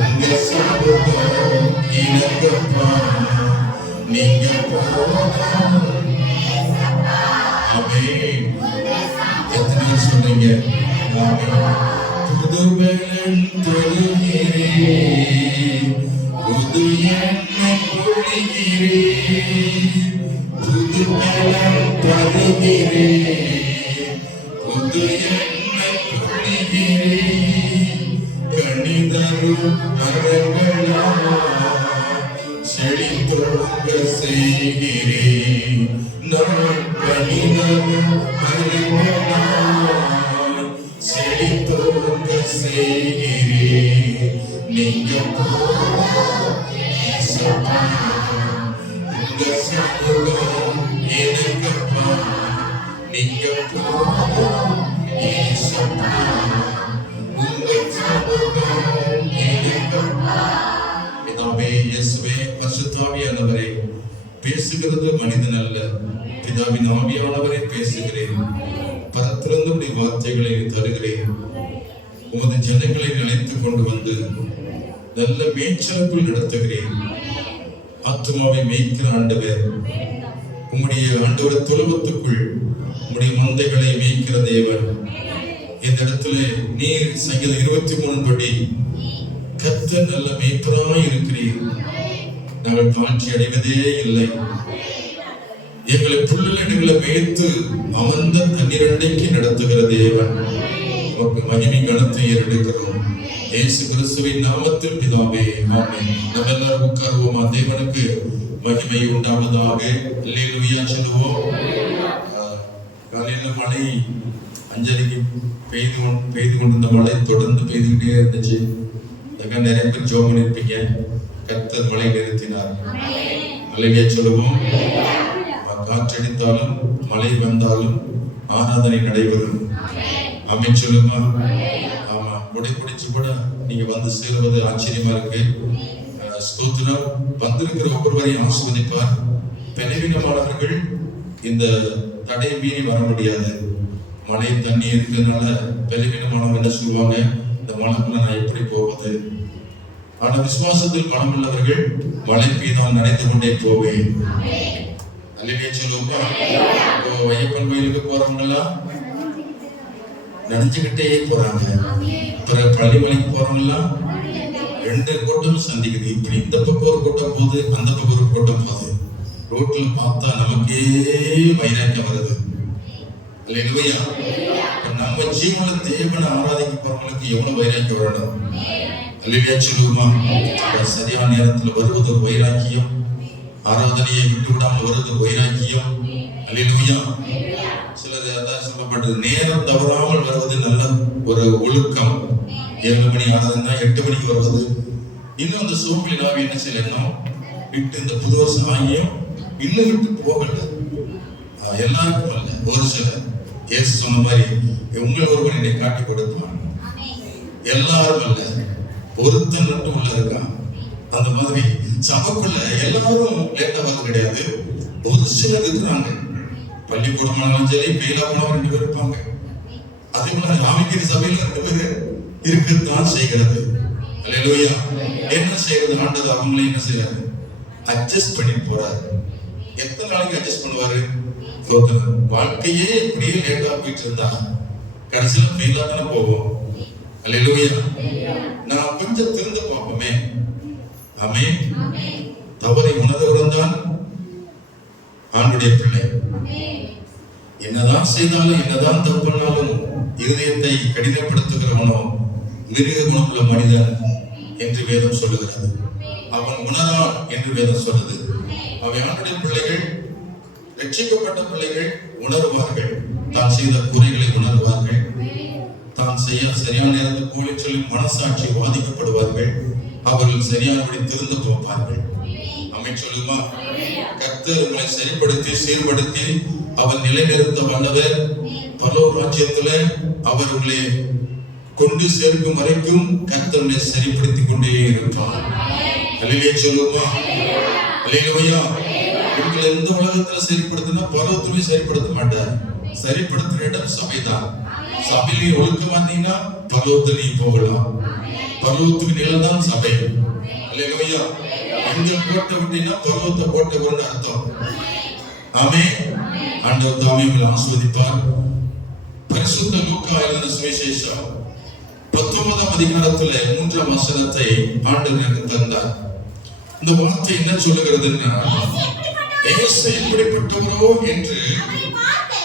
உங்க சமூகம் எனக்கப்பா, நீங்க ஆமென். எத்தனை பேர் சொன்னீங்க ஆமென்? புதுபலன் தருகிறேன், புது எண்ணம் பொழிகிறேன், புதுபலன் தருகிறேன், புது எண்ணம் பொழிகிறேன், கணிதரும் மரங்களா செழித்தோங்க செய்கிறேன், நான் கணிதரும் மரங்களா செழித்தோங்க செய்கிறேன், நீங்க உங்க சமூகம் எனக்கப்பா, நீங்க உங்க சமூகம் எனக்கப்பா. பிதாவே, இயேசுவே, பரிசுத்த ஆவியானவரே, பேசுகிறது மனிதன் அல்ல, பிதாவின் ஆவியானவரே பேசுகிறேன். பரத்திலிருந்து உடைய வார்த்தைகளை தருகிறேன். உமது ஜனங்களை அழைத்துக் கொண்டு வந்து நல்ல மேய்ச்சலுக்குள் நடத்துகிறேன். ஆத்துமாவை மேய்க்கிற ஆண்டவர், உம்முடைய ஆண்டவர் தொழுவத்துக்குள் உம்முடைய மந்தைகளை மேய்க்கிற தேவன். இந்த இடத்துல நீர் சங்கீதம் 23 படி கர்த்தர் நல்ல மேய்ப்பராய் இருக்கிறீர், நாங்கள் தாழ்ச்சி அடைவதே இல்லை. எங்களை புல்லிடங்களை மேய்த்து அமர்ந்த தண்ணீரண்டைக்கு நடத்துகிற தேவன், நமக்கு மகிமை கனத்தை ஏறெடுக்கிறோம். இயேசு கிறிஸ்துவின் நாமத்தில் பிதாவே, ஆமென். நம்ம எல்லாரும் உட்காருவோமா? தேவனுக்கு மகிமை உண்டாவதாக. அல்லேலூயா சொல்லுவோம். காலையில மழை 5:30 பெய்து கொண்டிருந்த மழை தொடர்ந்து பெய்துகிட்டே இருந்துச்சு. அதுக்காக நிறைய பேர் ஜெபம் பண்ணிருப்பீங்க. கர்த்தர் மழை நிறுத்தினார். அல்லேலூயா சொல்லுவோம். காற்றடித்தாலும் மழை வந்தாலும் ஆராதனை நடைபெறும். ஆமென் சொல்லுமா? ஆமா, உடை பிடிச்சு கூட நீங்க வந்து சேருவது ஆச்சரியமா இருக்கு. ஸ்தோத்திரம். வந்திருக்கிற ஒவ்வொருவரையும் ஆசீர்வதிப்பார். பலவீனமானவர்கள் இந்த தடை மீறி வர முடியாது. மழை தண்ணி இருக்கிறதுனால பலவீனமானவங்க என்ன சொல்லுவாங்க, இந்த மழைக்குள்ள நான் எப்படி போவது? ஆனா விசுவாசத்தில் மனம் உள்ளவர்கள் மழை பெய்தால் நனைந்து கொண்டே போவேன். அல்லேலூயா சொல்லுவோமா? இப்போ ஐயப்பன் கோயிலுக்கு போறவங்கெல்லாம் நினைச்சுக்கிட்டே போறாங்க. பிறகு பள்ளிமலைக்கு போறவங்கெல்லாம் 2 கூட்டம் சந்திக்குது. இப்படி இந்த பக்கம் ஒரு கூட்டம் போகுது, அந்த பக்கம் ஒரு கூட்டம் போகுது. ரோட்ல பார்த்தா நமக்கே வைராக்கியம் வருது. அல்லேலூயா. நம்ம ஜீவன தேவனை ஆராதிக்க போறவங்களுக்கு எவ்வளவு வைராக்கியம் வரணும்? அல்லேலூயா சொல்லுவோமா? சரியான நேரத்துல வருவது ஒரு வைராக்கியம், ஆராதனையை விட்டு விடாமல் வருவது வைராக்கியம். அல்லேலூயா. சிலர் அதான் சொல்லப்பட்டது, நேரம் தவறாமல் வருவது நல்ல ஒரு ஒழுக்கம். 7 மணி ஆராதனை 8 மணிக்கு வருவது. இன்னும் அந்த சோம்பில் நாவி என்ன செய்யணும், விட்டு இந்த புது வருஷம் ஆகியும் இன்னும் விட்டு போகல. எல்லாருக்கும் அல்ல, ஒரு சிலர். இயேசு சொன்ன மாதிரி உங்கள் ஒருவன் என்னை காட்டி கொடுப்பான். எல்லாரும் அல்ல, ஒருத்தன் மட்டும் உள்ள இருக்கான். அந்த மாதிரி சபைக்குள்ள எல்லாரும் லேட்டா வர்றது கிடையாது. ஒரு சிலர் இருக்கிறாங்க. பள்ளிக்கூடமானாலும் சரி, பெயிலா போனவங்க 2 பேர் இருப்பாங்க. அதே போல ராமிகிரி சபையில 2 பேர் இருக்கத்தான் செய்கிறது. அல்லேலூயா. என்ன செய்யறது? ஆண்டவர் அவங்களே என்ன செய்யறாரு? அட்ஜஸ்ட் பண்ணி போறாரு. எத்தனை நாளைக்கு அட்ஜஸ்ட் பண்ணுவாரு? வாழ்க்கையே இப்படியே லேட்டா போயிட்டு இருந்தா கடைசியில ஃபெயிலா தானே போவோம். அல்லேலூயா. நான் கொஞ்சம் திருந்த பார்ப்போமே. ஆமென். தவறை உணர்ந்தவுடன் தான் ஆண்டுடைய பிள்ளை. என்னதான் செய்தாலும் என்னதான் தப்புனாலும் இருதயத்தை கடினப்படுத்துகிறவனோ மிருக குணமுள்ள மனிதன் என்று வேதம் சொல்லுகிறது. அவன் உணரான் என்று வேதம் சொல்லுது. அவன் ஆண்டுடைய பிள்ளைகள், ரட்சிக்கப்பட்ட பிள்ளைகள் உணர்வார்கள். தான் செய்த குறைகளை உணர்வார்கள். தான் செய்ய சரியான நேரத்தில் போலி சொல்லி மனசாட்சி பாதிக்கப்படுவார்கள். அவர்கள் சரியானபடி திருந்த போப்பார்கள். ஆமென் சொல்லுமா? கர்த்தர் உங்களை சரிப்படுத்தி சீர்படுத்தி அவர் நிலைநிறுத்த வல்லவர். பரலோக ராஜ்யத்துல அவர் உங்களை கொண்டு சேர்க்கும் வரைக்கும் கர்த்தர் உங்களை சரிப்படுத்திக் கொண்டே இருப்பார். அல்லேலூயா சொல்லுமா? அல்லேலூயா. உங்களை எந்த உலகத்துல சரிப்படுத்தினா பரலோகத்திலே சரிப்படுத்த மாட்டார். சரிப்படுத்துற இடம் சபைதான். சபையிலே ஒழுக்கம் வந்தீங்கன்னா பரலோகத்துல நீ போகலாம். பரலோகத்துக்கு நிலம்தான் சபை. அல்லேலூயா. எங்க கோட்டை விட்டீங்கன்னா பரலோகத்தை கோட்டை கொண்டு அர்த்தம். ஆமென். ஆண்டவர் தாமே உங்களை ஆசீர்வதிப்பார். பரிசுத்த லூக்கா எழுதின சுவிசேஷம் 19ஆம் அதிகாரத்துல 3ஆம் வசனத்தை ஆண்டவர் எனக்கு தந்தார். இந்த வார்த்தை என்ன சொல்லுகிறதுன்னா, இயேசு எப்படிப்பட்டவரோ என்று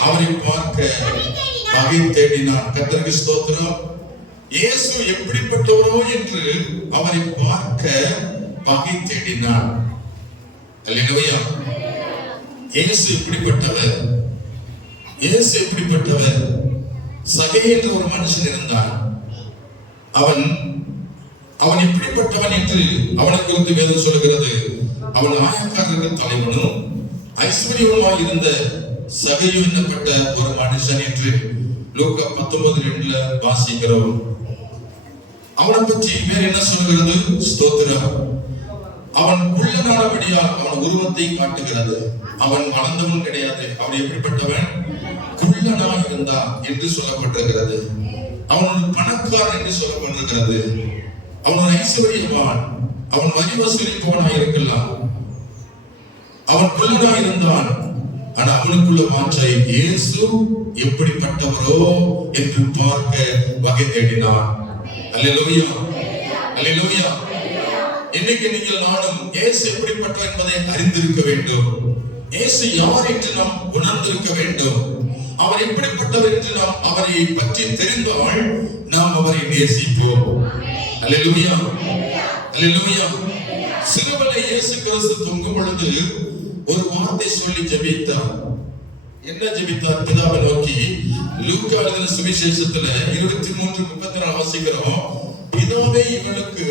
அவரை பார்க்க வகை தேடினான். கர்த்தருக்கு ஸ்தோத்திரம். இயேசு எப்படிப்பட்டவரோ என்று அவரை பார்க்க வகை தேடினான். அல்லேலூயா. இயேசு எப்படிப்பட்டவர்? இயேசு எப்படிப்பட்டவர்? சகை என்ற ஒரு மனுஷன் இருந்தான். அவன் எப்படிப்பட்டவன் என்று அவனை குறித்து வேதம் சொல்லுகிறது. அவன் ஆயக்காரர்கள் தலைவனும் ஐஸ்வர்யமாய் இருந்த சகையு என்னப்பட்ட ஒரு மனுஷன் என்று லூக்கா 19:2 வாசிக்கிறோம். அவனை பற்றி வேற என்ன சொல்லுகிறது? ஸ்தோத்திரம். அவன் குள்ளனானபடியால் அவன் உருவத்தை காட்டுகிறது. அவன் வளர்ந்தவன் கிடையாது. அவன் எப்படிப்பட்டவன்? குள்ளனாய் இருந்தான் என்று சொல்லப்பட்டிருக்கிறது. அவன் ஒரு பணக்காரன் என்று சொல்லப்பட்டிருக்கிறது. அவன் ஒரு ஐஸ்வர்யவான். அவன் வரி வசூலிப்பவனாய் இருக்கலாம். அவன் குள்ளனாய் இருந்தான். ஆனா அவனுக்குள்ள வாஞ்சை இயேசு எப்படிப்பட்டவரோ என்று பார்க்க வகை தேடினான். அல்லேலூயா. அல்லேலூயா. இன்னைக்கு நீங்கள் நானும் இயேசு எப்படிப்பட்டவர் என்பதை அறிந்திருக்க வேண்டும். இயேசு யார் என்று நாம் உணர்ந்திருக்க வேண்டும். அவர் எப்படிப்பட்டவர் என்று நாம் அவரை பற்றி தெரிந்தால் நாம் அவரை நேசிப்போம். அல்லேலூயா. அல்லேலூயா. சிலுவையிலே இயேசு கிறிஸ்து தொங்கும் பொழுது ஒரு வார்த்தை சொல்லி ஜெபித்தார். என்ன ஜெபித்தார்? பிதாவை நோக்கி. லூக்கா எழுதின சுவிசேஷத்துல 23:34 வாசிக்கிறோம். பிதாவே இவனுக்கு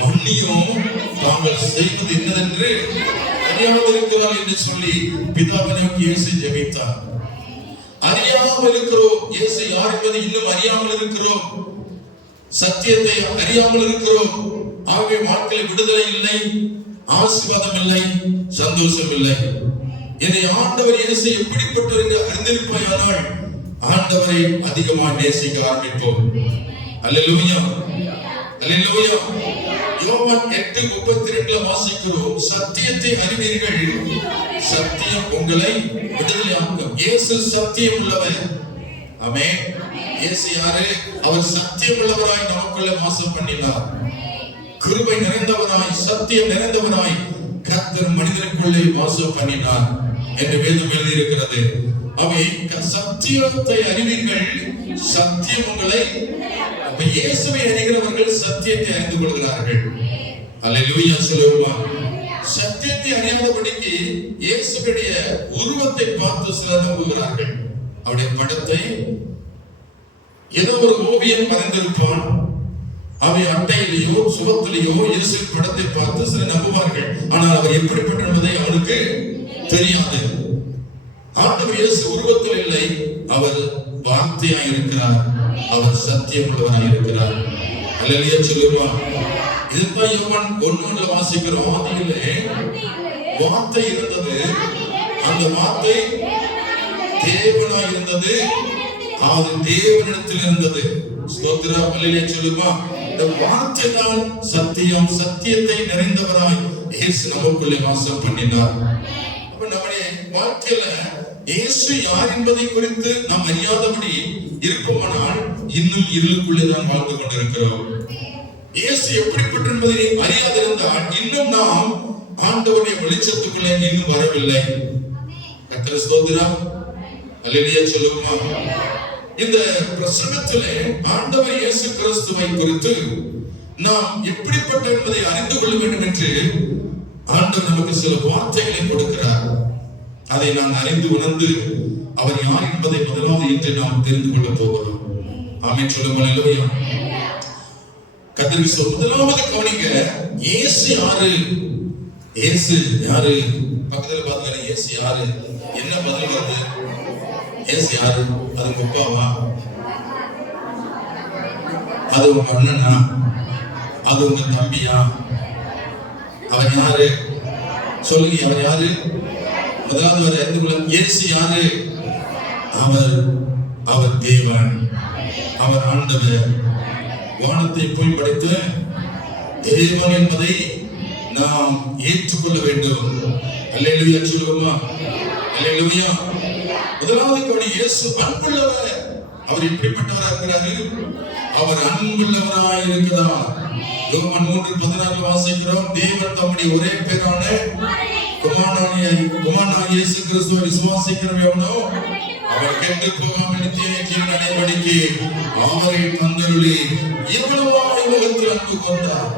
மன்னியும், தாங்கள் செய்வது என்னதென்று அறியாமல் இருக்கிறார் என்று சொல்லி பிதாவை நோக்கி இயேசு ஜெபித்தார். அறியாமல் இருக்கிறோம். இயேசு யார் என்பதை இன்னும் அறியாமல் இருக்கிறோம். சத்தியத்தை அறியாமல் இருக்கிறோம். ஆகவே வாழ்க்கையில் விடுதலை இல்லை, ஆசீர்வாதம் இல்லை, சந்தோஷம் இல்லை. என்னை ஆண்டவர் இயேசு எப்படிப்பட்டவர் என்று அறிந்திருப்பாயானால் ஆண்டவரை அதிகமாக நேசிக்க ஆரம்பிப்போம். அல்லேலூயா. அல்லேலூயா. யோவான் 8:32 வாசிக்கிறோம். சத்தியத்தை அறிவீர்கள், சத்தியம் உங்களை விடுதலையாக்கும். இயேசு சத்தியம் உள்ளவர். ஆமென். இயேசு யாரு? அவர் சத்தியம் உள்ளவராய் நமக்குள்ளே வாசம் பண்ணினார். கிருபை நிறைந்தவராய், சத்தியம் நிறைந்தவராய் கர்த்தர் மனிதனுக்குள்ளே வாசம் பண்ணினார் என்று வேதம் எழுதியிருக்கிறது. அவை சத்தியத்தை அறிவீர்கள், சத்தியம் உங்களை. இயேசுவை அறிகிறவர்கள் சத்தியத்தை அறிந்து கொள்கிறார்கள். அல்லேலூயா. சொல்லுமா. சத்தியத்தை அறியாதபடிக்கு இயேசுவுடைய உருவத்தை பார்த்து சிலர் நம்புகிறார்கள். அவருடைய படத்தை ஏதோ ஒரு ஓவியம் வரைந்திருப்பான். அவை அட்டையிலேயோ சுவத்திலேயோ இயேசு படத்தை பார்த்து சிலர் நம்புவார்கள். ஆனால் அவர் எப்படிப்பட்ட என்பதை அவனுக்கு தெரியாது. ஆண்டவர் இயேசு உருவத்தில் இல்லை, அவர் வார்த்தையாய் இருக்கிறார். அவர் சத்தியம் உள்ளவராய் இருக்கிறார். அல்லேலூயா. சொல்லுமா. இதுதான் யோவான் 1:1 வாசிக்கிறோம். ஆதியிலே வார்த்தை இருந்தது, அந்த வார்த்தை தேவனாய் இருந்தது, அது தேவனிடத்தில் இருந்தது. ஸ்தோத்திரம். அல்லேலூயா. சொல்லுமா. இந்த வார்த்தை தான் சத்தியம். சத்தியத்தை நிறைந்தவராய் இயேசு நமக்குள்ளே வாசம் பண்ணினார். அப்ப நம்முடைய வாழ்க்கையில இயேசு யார் என்பதை குறித்து நாம் அறியாதபடி இருப்போமானால் இன்னும் இருளுக்குள்ளே தான் வாழ்ந்து கொண்டிருக்கிறோம். இயேசு எப்படிப்பட்ட என்பதை அறியாதிருந்தால் இன்னும் நாம் ஆண்டவருடைய வெளிச்சத்துக்குள்ளே இன்னும் வரவில்லை. கர்த்தர் ஸ்தோத்திரம். அல்லேலூயா. சொல்லுமா. இந்த பிரசங்கத்திலே ஆண்டவர் இயேசு கிறிஸ்துவை குறித்து நாம் எப்படிப்பட்ட என்பதை அறிந்து கொள்ள வேண்டும் என்று ஆண்டவர் நமக்கு சில வார்த்தைகளை கொடுக்கிறார். அதை நான் அறிந்து உணர்ந்து அவர் யார் என்பதை முதலாவது இன்று நாம் தெரிந்து கொள்ள போகிறோம். ஆமென். சொல்லுங்கள். அல்லேலூயா. கர்த்தருக்கு ஸ்தோத்திரம். முதலாவது கவனிங்க. இயேசு யாரு? இயேசு யாரு? பக்கத்துல பாத்துங்க. இயேசு யாரு? என்ன பதில் வருது? இயேசு யாரு? அது உங்க அப்பாவா? அது உங்க அண்ணனா? அது உங்க தம்பியா? அவர் யாரு? சொல்லுங்க. அவர் யாரு? முதலாவது வரை அறிந்து கொள்ள. இயேசு யாரு? அவர் அவர் தேவன், அவர் ஆண்டவர், வானத்தை போய் படைத்த தேவன் என்பதை நாம் ஏற்றுக்கொள்ள வேண்டும். அல்லேலூயா சொல்லுவோமா? அல்லேலூயா. முதலாவது கவனி, இயேசு அன்புள்ளவர். அவர் எப்படிப்பட்டவராக இருக்கிறாரு? அவர் அன்புள்ளவராய் இருக்கிறார். யோவான் 3:16 வாசிக்கிறோம், தேவன் தம்முடைய ஒரே பேரான குமாரனாகிய இயேசு கிறிஸ்துவை விசுவாசிக்கிறவனோ அவர் கெட்டு போகாமல் நித்திய ஜீவன் அடையும்படிக்கு அவரை தந்தருளி இவ்வளவாய் உலகத்தில் அன்பு கொண்டார்.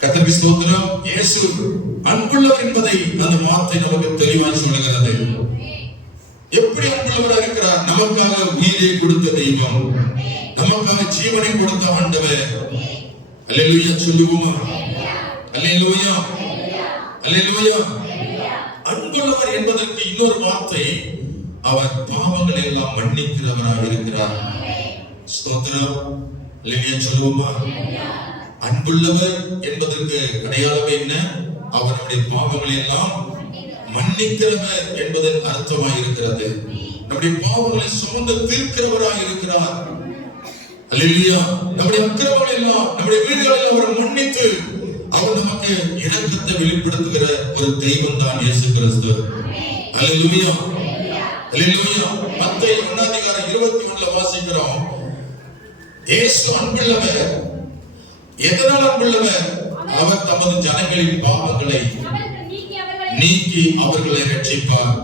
கர்த்தருக்கு ஸ்தோத்திரம். இயேசு அன்புள்ளவர் என்பதை அந்த வார்த்தை நமக்கு தெளிவாய் சொல்லுகிறது. எப்படி அன்புள்ளவராக இருக்கிறார்? நமக்காக உயிரை கொடுத்த தெய்வம், நமக்காக ஜீவனை கொடுத்த ஆண்டவர். அல்லேலூயா சொல்லுவோமா? அல்லேலூயா, அல்லேலூயா. அன்புள்ளவர் என்பதற்கு இன்னொரு வார்த்தை, அவர் பாவங்களை எல்லாம் மன்னிக்கிறவராக இருக்கிறார். ஸ்தோத்திரம். அல்லேலூயா சொல்லுவோமா? அன்புள்ளவர் என்பதற்கு அடையாளம் என்ன? அவருடைய பாவங்களை எல்லாம் மன்னிக்கிறவர் என்பதன் அர்த்தமாக இருக்கிறது. நம்முடைய பாவங்களை சுமந்து தீர்க்கிறவராக இருக்கிறார். அல்லேலூயா. நம்முடைய அக்கிரமங்களை எல்லாம், நம்முடைய வீடுகளை அவர் மன்னித்து அவர் நமக்கு இரக்கத்தை வெளிப்படுத்துகிற ஒரு தெய்வம் தான் இயேசு கிறிஸ்து. அல்லேலூயா, அல்லேலூயா. மத்தேயு 1:21 வாசிக்கிறோம், இயேசு அன்புள்ளவர். எதனால் அன்புள்ளவர்? அவர் தமது ஜனங்களின் பாவங்களை நீக்கி அவர்களை ரட்சிப்பார்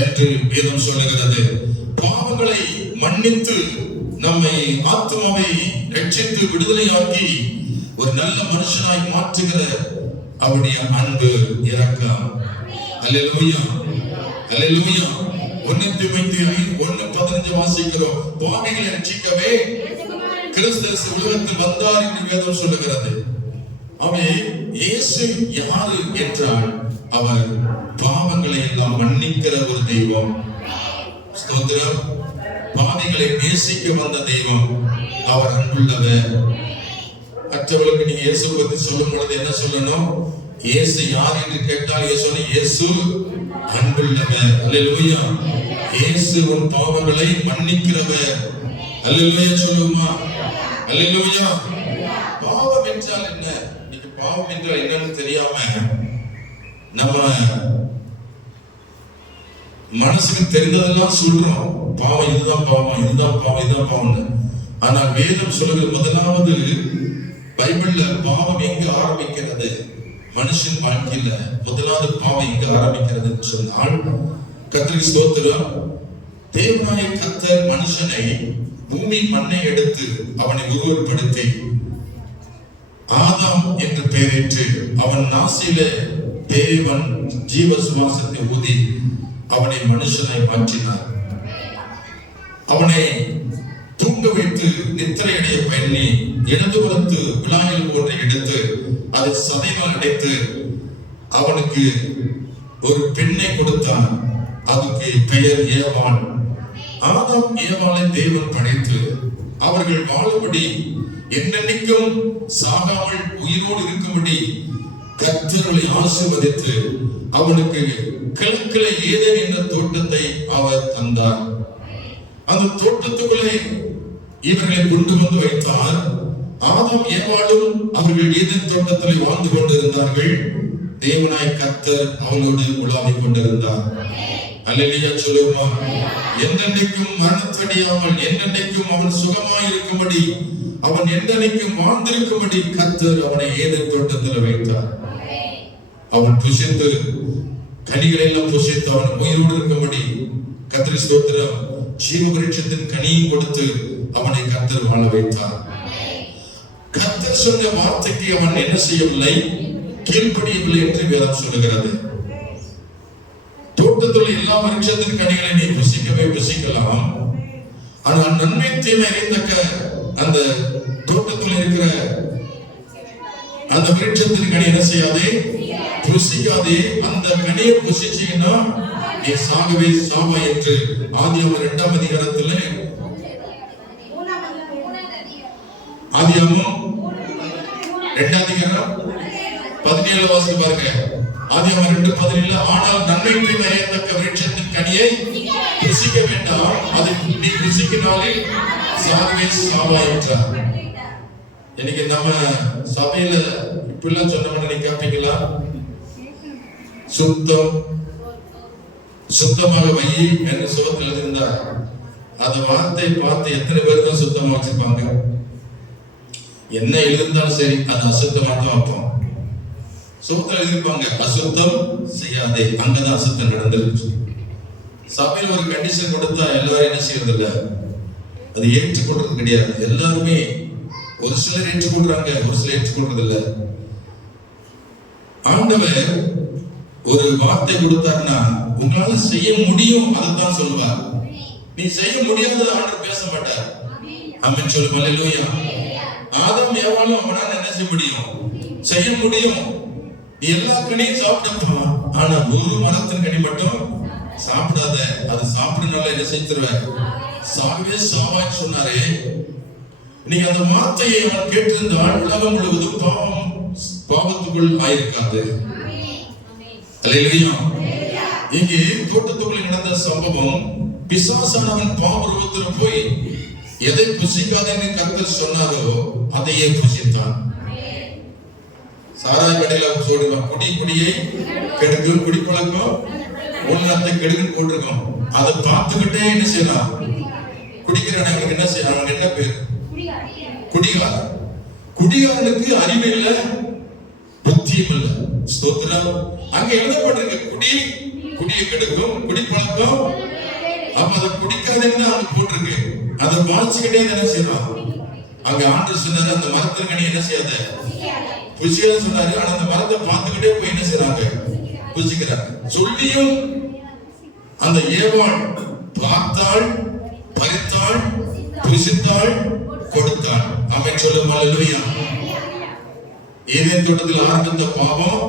என்று வேதம் சொல்லுகிறது. பாவங்களை மன்னித்து நம்மை, ஆத்மாவை ரட்சித்து விடுதலையாக்கி ஒரு நல்ல மனுஷனாய் மாற்றுகிற அவருடைய அன்பு, இரக்கம். அல்லேலூயா, அல்லேலூயா. 1:15 வாசிக்கிறோம், பாவிகளை ரட்சிக்கவே கிறிஸ்து உலகத்தில் வந்தார் என்று வேதம் சொல்லுகிறது. இயேசு யாரு என்றால் அவர் பாவங்களை எல்லாம் மன்னிக்கிற ஒரு தெய்வம். ஸ்தோத்திரம். பாவிகளை நேசிக்க வந்த தெய்வம். அவர் அன்புள்ளவர். மற்றவர்களுக்கு நீங்க இயேசு பற்றி சொல்லும் பொழுது என்ன சொல்லணும்? இயேசு யார் என்று கேட்டால் இயேசு அன்புள்ளவர். அல்லேலூயா. இயேசு உன் பாவங்களை மன்னிக்கிறவர். அல்லேலூயா சொல்லுமா? அல்லேலூயா. பாவம் என்றால் என்ன? இன்னைக்கு பாவம் என்றால் என்னன்னு தெரியாம நம்ம மனசுக்கு தெரிந்ததெல்லாம் சொல்றோம். பாவம் இதுதான் பாவம், இதுதான் பாவம், இதுதான் பாவம். ஆனால் வேதம் சொல்லுகிற முதலாவது, பைபிள்ல பாவம் எங்க ஆரம்பிக்கிறது? மனுஷன் வாழ்க்கையில முதலாவது பாவம் எங்க ஆரம்பிக்கிறது சொன்னால், கர்த்தருக்கு ஸ்தோத்திரம், தேவனாய கர்த்தர் மனுஷனை பூமி மண்ணை எடுத்து அவனை உருவப்படுத்தி ஆதாம் என்று பெயரிட்டு அவன் நாசியில தேவன் ஜீவ சுவாசத்தை ஊதி அவனை மனுஷனாய் மாற்றினார். அவனை தூங்க வைத்து நித்திரையடைய பண்ணி இடதுபுறத்து விழாயில் ஒன்றை எடுத்து அதை சதைவால் அடைத்து அவனுக்கு ஒரு பெண்ணை கொடுத்தார். அதுக்கு பெயர் ஏவாள். ஆதாம் ஏவாளை தேவன் படைத்து அவர்கள் வாழும்படி என்னென்னைக்கும் சாகாமல் உயிரோடு இருக்கும்படி கர்த்தர்களை ஆசீர்வதித்து அவனுக்கு கிழக்கிலே ஏதேன் என்ற தோட்டத்தை அவர் தந்தார். அந்த தோட்டத்துக்குள்ளே இவர்களை கொண்டு வந்து வைத்தார். ஆதாம் ஏவாளும் அவர்கள் ஏதேன் தோட்டத்தில் வாழ்ந்து கொண்டிருந்தார்கள். தேவனாய் கர்த்தர் அவளோடு உலாவிக் கொண்டிருந்தார். அல்லேலூயா சொல்லுமா? என்றென்றைக்கும் மரணத்தடையாமல் என்றென்றைக்கும் அவன் சுகமாய் இருக்கும்படி, அவன் என்றென்றைக்கும் வாழ்ந்திருக்கும்படி கர்த்தர் அவனை ஏதேன் தோட்டத்தில் வைத்தார். அவன் புசித்து கனிகளை எல்லாம் புசித்து அவன் உயிரோடு இருக்கும்படி கர்த்தருக்கு ஸ்தோத்திரம், ஜீவ விருட்சத்தின் கனியும் கொடுத்து அவனை கர்த்தர் வாழ வைத்தார். கர்த்தர் சொன்ன வார்த்தைக்கு அவன் என்ன செய்யவில்லை? கீழ்ப்படியவில்லை என்று வேதம் சொல்லுகிறது. தோட்டத்தில் எல்லா விருட்சத்தின் கனிகளை நீ புசிக்கவே புசிக்கலாம். ஆனால் நன்மை தீமை அறிந்தக்க அந்த தோட்டத்தில் இருக்கிற அந்த விருட்சத்தின் கனி என்ன செய்யாதே? புசிக்காதே. அந்த கனியை புசிச்சீங்கன்னா நீ சாகவே சாவா என்று ஆதியாகமம் 2ஆம் அதிகாரத்தில் ஆதியாகமம் 2ஆம் அதிகாரம் 17 வாசி பாருங்க. ஆதியாகமம் 2:17 ஆனால் நன்மை தீமை அறியத்தக்க விருட்சத்தின் கனியை புசிக்க புசிக்க வேண்டாம், அது நீ புசிக்கினாலே சாகவே சாவாய் என்றார். இன்னைக்கு நம்ம சபையில இப்பெல்லாம் சொன்ன நீ கேட்பீங்களா? சுத்தம் சுத்தமாக வை என்று சுகத்தில் எழுதியிருந்தார். அந்த வார்த்தை பார்த்து எத்தனை பேர் தான் சுத்தமா வச்சிருப்பாங்க? என்ன எழுதிருந்தாலும் சரி அது அசுத்தமா தான் வைப்போம். சுத்தம் எழுதியிருப்பாங்க, அசுத்தம் செய்யாதே, அங்கதான் அசுத்தம் நடந்துருச்சு. சபையில் ஒரு கண்டிஷன் கொடுத்தா எல்லாரும் என்ன செய்யறது இல்ல, அது ஏற்றுக்கொள்றது கிடையாது. எல்லாருமே ஒரு சிலர் ஏற்றுக்கொள்றாங்க, ஒரு சிலர் ஏற்றுக்கொள்றது இல்ல. ஆண்டவர் ஒரு வார்த்தை கொடுத்தாருன்னா உங்களால செய்ய முடியும் அதைத்தான் சொல்லுவார். நீ செய்ய முடியாத ஆண்டவர் பேச மாட்டார். ஆமென் சொல்லுங்க. அல்லேலூயா. ஆதாம் ஏவாளும் அவனால என்ன செய்ய முடியும்? செய்ய முடியும். நீ எல்லா கனியும் சாப்பிடலாம், ஆனா ஒரு மரத்தின் கனி மட்டும் சாப்பிடாத. அது சாப்பிடுனால என்ன செஞ்சிருவ? சாகவே சாவான்னு சொன்னாரே. நீங்க அந்த வார்த்தையை அவன் கேட்டிருந்தால் உலகம் முழுவதும் பாவத்துக்குள் ஆயிருக்காது. அல்லேலூயா. இங்கே தோட்டத்துக்குள்ள நடந்த சம்பவம், பிசாசானவன் பாவரூபத்தில் போய் எதை புசிக்காதன்னு கர்த்தர் சொன்னாரோ அதையே புசித்தான். சாராய கடையில சொல்லுவான், குடியை கெடுக்கும், குடிப்பழக்கம் உலகத்தை கெடுக்குன்னு போட்டிருக்கோம். அதை பார்த்துக்கிட்டே என்ன செய்யலாம்? குடிக்கிறவனுக்கு என்ன செய்ய? அவனுக்கு என்ன பேர்? குடிகாரன். குடிகாரனுக்கு அறிவு இல்லை, புத்தியும் இல்லை. ஸ்தோத்திரம். அங்க எழுதப்பட்டிருக்கு, குடியை கெடுக்கும், குடிப்பழக்கம். அப்ப அதை குடிக்காதுன்னு அங்க போட்டிருக்கு. அதை வாசிக்கிட்டே என்ன செய்யலாம்? அங்க ஆண்டவர் சொன்னாரு, அந்த மரத்தின் கனி என்ன செய்யாத? புசியாத சொன்னாரு. ஆனா அந்த மரத்தை பார்த்துக்கிட்டே போய் என்ன செய்யறாங்க? புசிக்கிறாங்க. சொல்லியும் அந்த ஏவாள் பார்த்தாள், பறித்தாள், புசித்தாள், கொடுத்தாள். ஆமென் சொல்லுங்க. அல்லேலூயா. ஏதேன் தோட்டத்தில் ஆரம்பித்த பாவம்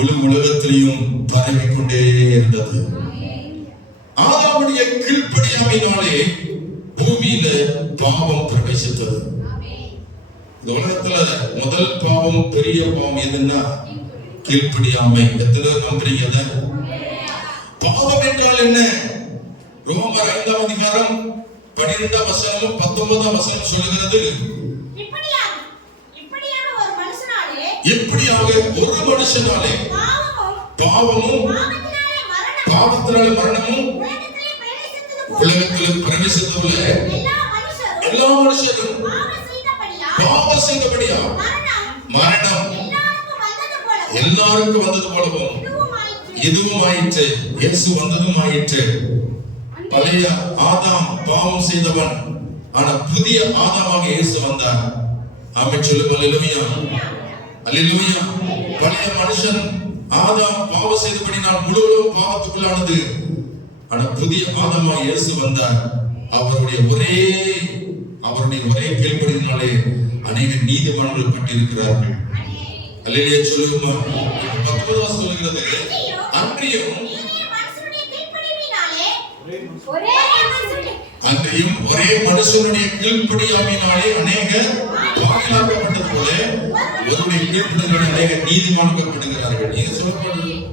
உலகத்திலையும் பரவிக்கொண்டே இருந்தது. ஆதாமுடைய கீழ்ப்படியாமையினாலே பூமியில பாவம் பிரவேசித்தது. இந்த உலகத்துல முதல் பாவம், பெரிய பாவம் எதுன்னா கீழ்ப்படியாமை. எத்தனை நம்புறீங்க? பாவம் என்றால் என்ன? ரோமர் 5ஆம் அதிகாரம் 12ஆம் வசனமும் 19ஆம் வசனம் சொல்லுகிறது, இப்படியாக ஒரு மனுஷனாலே பாவமும் பாவத்தினாலே மரணமும் உலகத்தில் பிரவேசித்ததுல எல்லா மனுஷரும் பாவம் செய்தபடியா மரணம் எல்லாருக்கும் வந்தது போலவும் இதுவும் ஆயிற்று. இயேசு வந்ததும் ஆயிற்று. பழைய ஆதாம் பாவம் செய்தவன், ஆனா புதிய ஆதாமாக இயேசு வந்தார். ஆமென் சொல்லுங்க. அல்லேலூயா. அல்லேலூயா. பழைய மனுஷன் ஆதாம் பாவம் செய்தபடினால் முழுவதும் பாவத்துக்குள்ளானது. ஆனா புதிய ஆதாமாக இயேசு வந்தார். அவருடைய ஒரே கீழ்ப்படியினாலே அநேக நீதிமான்கள் பட்டிருக்கிறார்கள். அல்லேலூயா சொல்லுமா. 19 வசனம் சொல்கிறது, அன்றியும் ஒரே மனுஷனுடைய கீழ்ப்படியாமையினாலே அநேக பாவிகளாக்கப்பட்டது போல ஒருவருடைய கீழ்ப்படியாமையினாலே அநேக நீதிமான்கள் படுகிறார்கள். நீங்க சொல்லப்பட்ட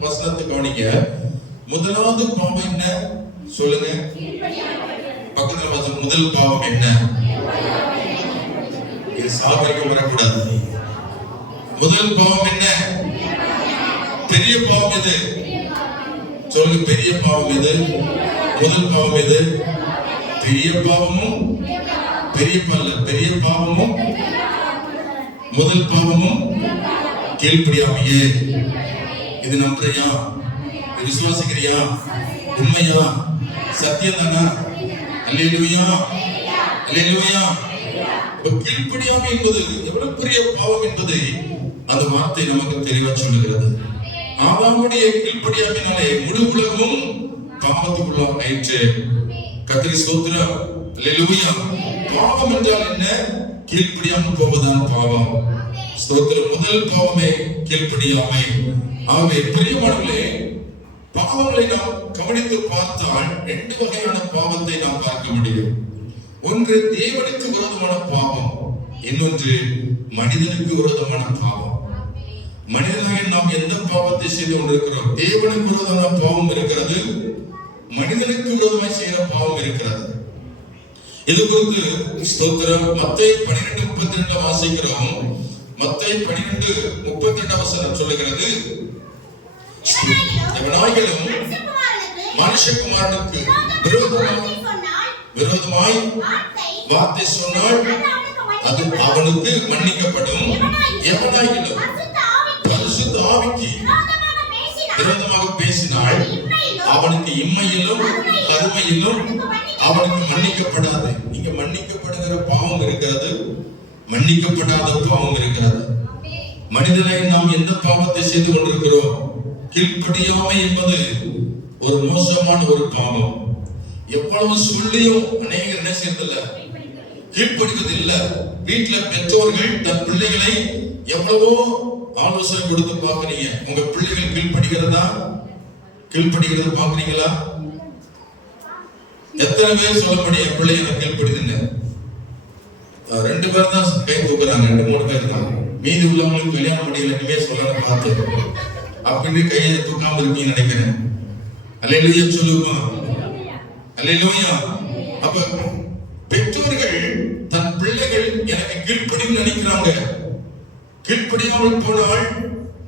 வசனத்தை கவனிங்க. முதலாவது பாவம் என்ன சொல்லுங்க? பக்கத்துல வசனம், முதல் பாவம் என்ன? இது சாபரிக்க வரக்கூடாது. முதல் பாவம் என்ன? பெரிய பாவம் எது? சொல்லுங்க. பெரிய பாவம் எது? முதல் பாவம் எது? பெரிய பாவமும் பெரிய பாவமும் முதல் பாவமும் கீழ்ப்படியாமையே. இது நம்புறியா? விசுவாசிக்கிறியா? உண்மையா? சத்தியம் தானா? அல்லேலூயா. அல்லேலூயா. கீழ்ப்படியாமை என்பது எவ்வளவு பெரிய பாவம் என்பதை அந்த வார்த்தை நமக்கு தெளிவா சொல்லுகிறது. ஆதாமுடைய கீழ்ப்படியாமையினாலே முழு உலகமும் பாவத்துக்குள்ள ஆயிற்று. கர்த்தருக்கு ஸ்தோத்திரம். அல்லேலூயா. பாவம் என்றால் என்ன? கீழ்ப்படியாமல் போவதுதான் பாவம். ஸ்தோத்திரம். முதல் பாவமே கீழ்ப்படியாமை. ஆகவே பிரியமானவர்களே, பாவங்களை நாம் கவனித்து பார்த்தால் 2 வகையான பாவத்தை நாம் பார்க்க முடியும். ஒன்று தேவனுக்கு விரோதமான பாவம், இன்னொன்று மனிதனுக்கு விரோதமான பாவம். மனிதனாக நாம் எந்த பாவத்தை செய்து கொண்டிருக்கிறோம்? தேவனுக்கு விரோதமான பாவம் இருக்கிறது, மனிதனுக்கு விரோதமாய் செய்கிற பாவம் இருக்கிறது. இது குறித்து ஸ்தோத்திரம் மத்தேயு 12:32 வாசிக்கிறோம். மத்தேயு 12:32 சொல்லுகிறது, எவனாகிலும் மனுஷகுமாரனுக்கு விரோதமாய் வார்த்தை சொன்னால் அது அவனுக்கு மன்னிக்கப்படும். எவனாகிலும் பரிசுத்த ஆவிக்கு விரோதமாக பேசினால் அவனுக்கு இம்மையிலும் கருமையிலும் அவனுக்கு மன்னிக்கப்படாது. இங்க மன்னிக்கப்படுகிற பாவம் இருக்கிறது, மன்னிக்கப்படாத பாவம் இருக்கிறது. மனிதனை நாம் எந்த பாவத்தை செய்து கொண்டிருக்கிறோம்? கீழ்ப்படியாமை என்பது ஒரு மோசமான ஒரு பாவம். எவ்வளவு சொல்லியும் அநேகர் என்ன செய்யறதில்ல, கீழ்ப்படிவது இல்ல. வீட்டுல பெற்றோர்கள் தன் பிள்ளைகளை எவ்வளவோ ஆலோசனை கொடுத்து பாக்குறீங்க. உங்க பிள்ளைகள் கீழ்ப்படுகிறதா? கீழ்ப்படுகிறத பாக்குறீங்களா? எத்தனை பேர் சொல்ல முடியும் என் பிள்ளை எனக்கு கீழ்ப்படுதுன்னு? 2 பேர் தான் கை தூக்குறாங்க, 2-3 பேர் தான். மீதி உள்ளவங்களுக்கு கல்யாணம் முடியல, இனிமே சொல்லணும் பார்த்து அப்படின்னு கையை தூக்காம இருக்கீங்கன்னு நினைக்கிறேன். அல்லேலூயா சொல்லுமா? அல்லேலூயா. அப்ப பெற்றோர்கள் தன் பிள்ளைகள் எனக்கு கீழ்ப்படின்னு நினைக்கிறாங்க. கீழ்ப்படியாமல் போனால்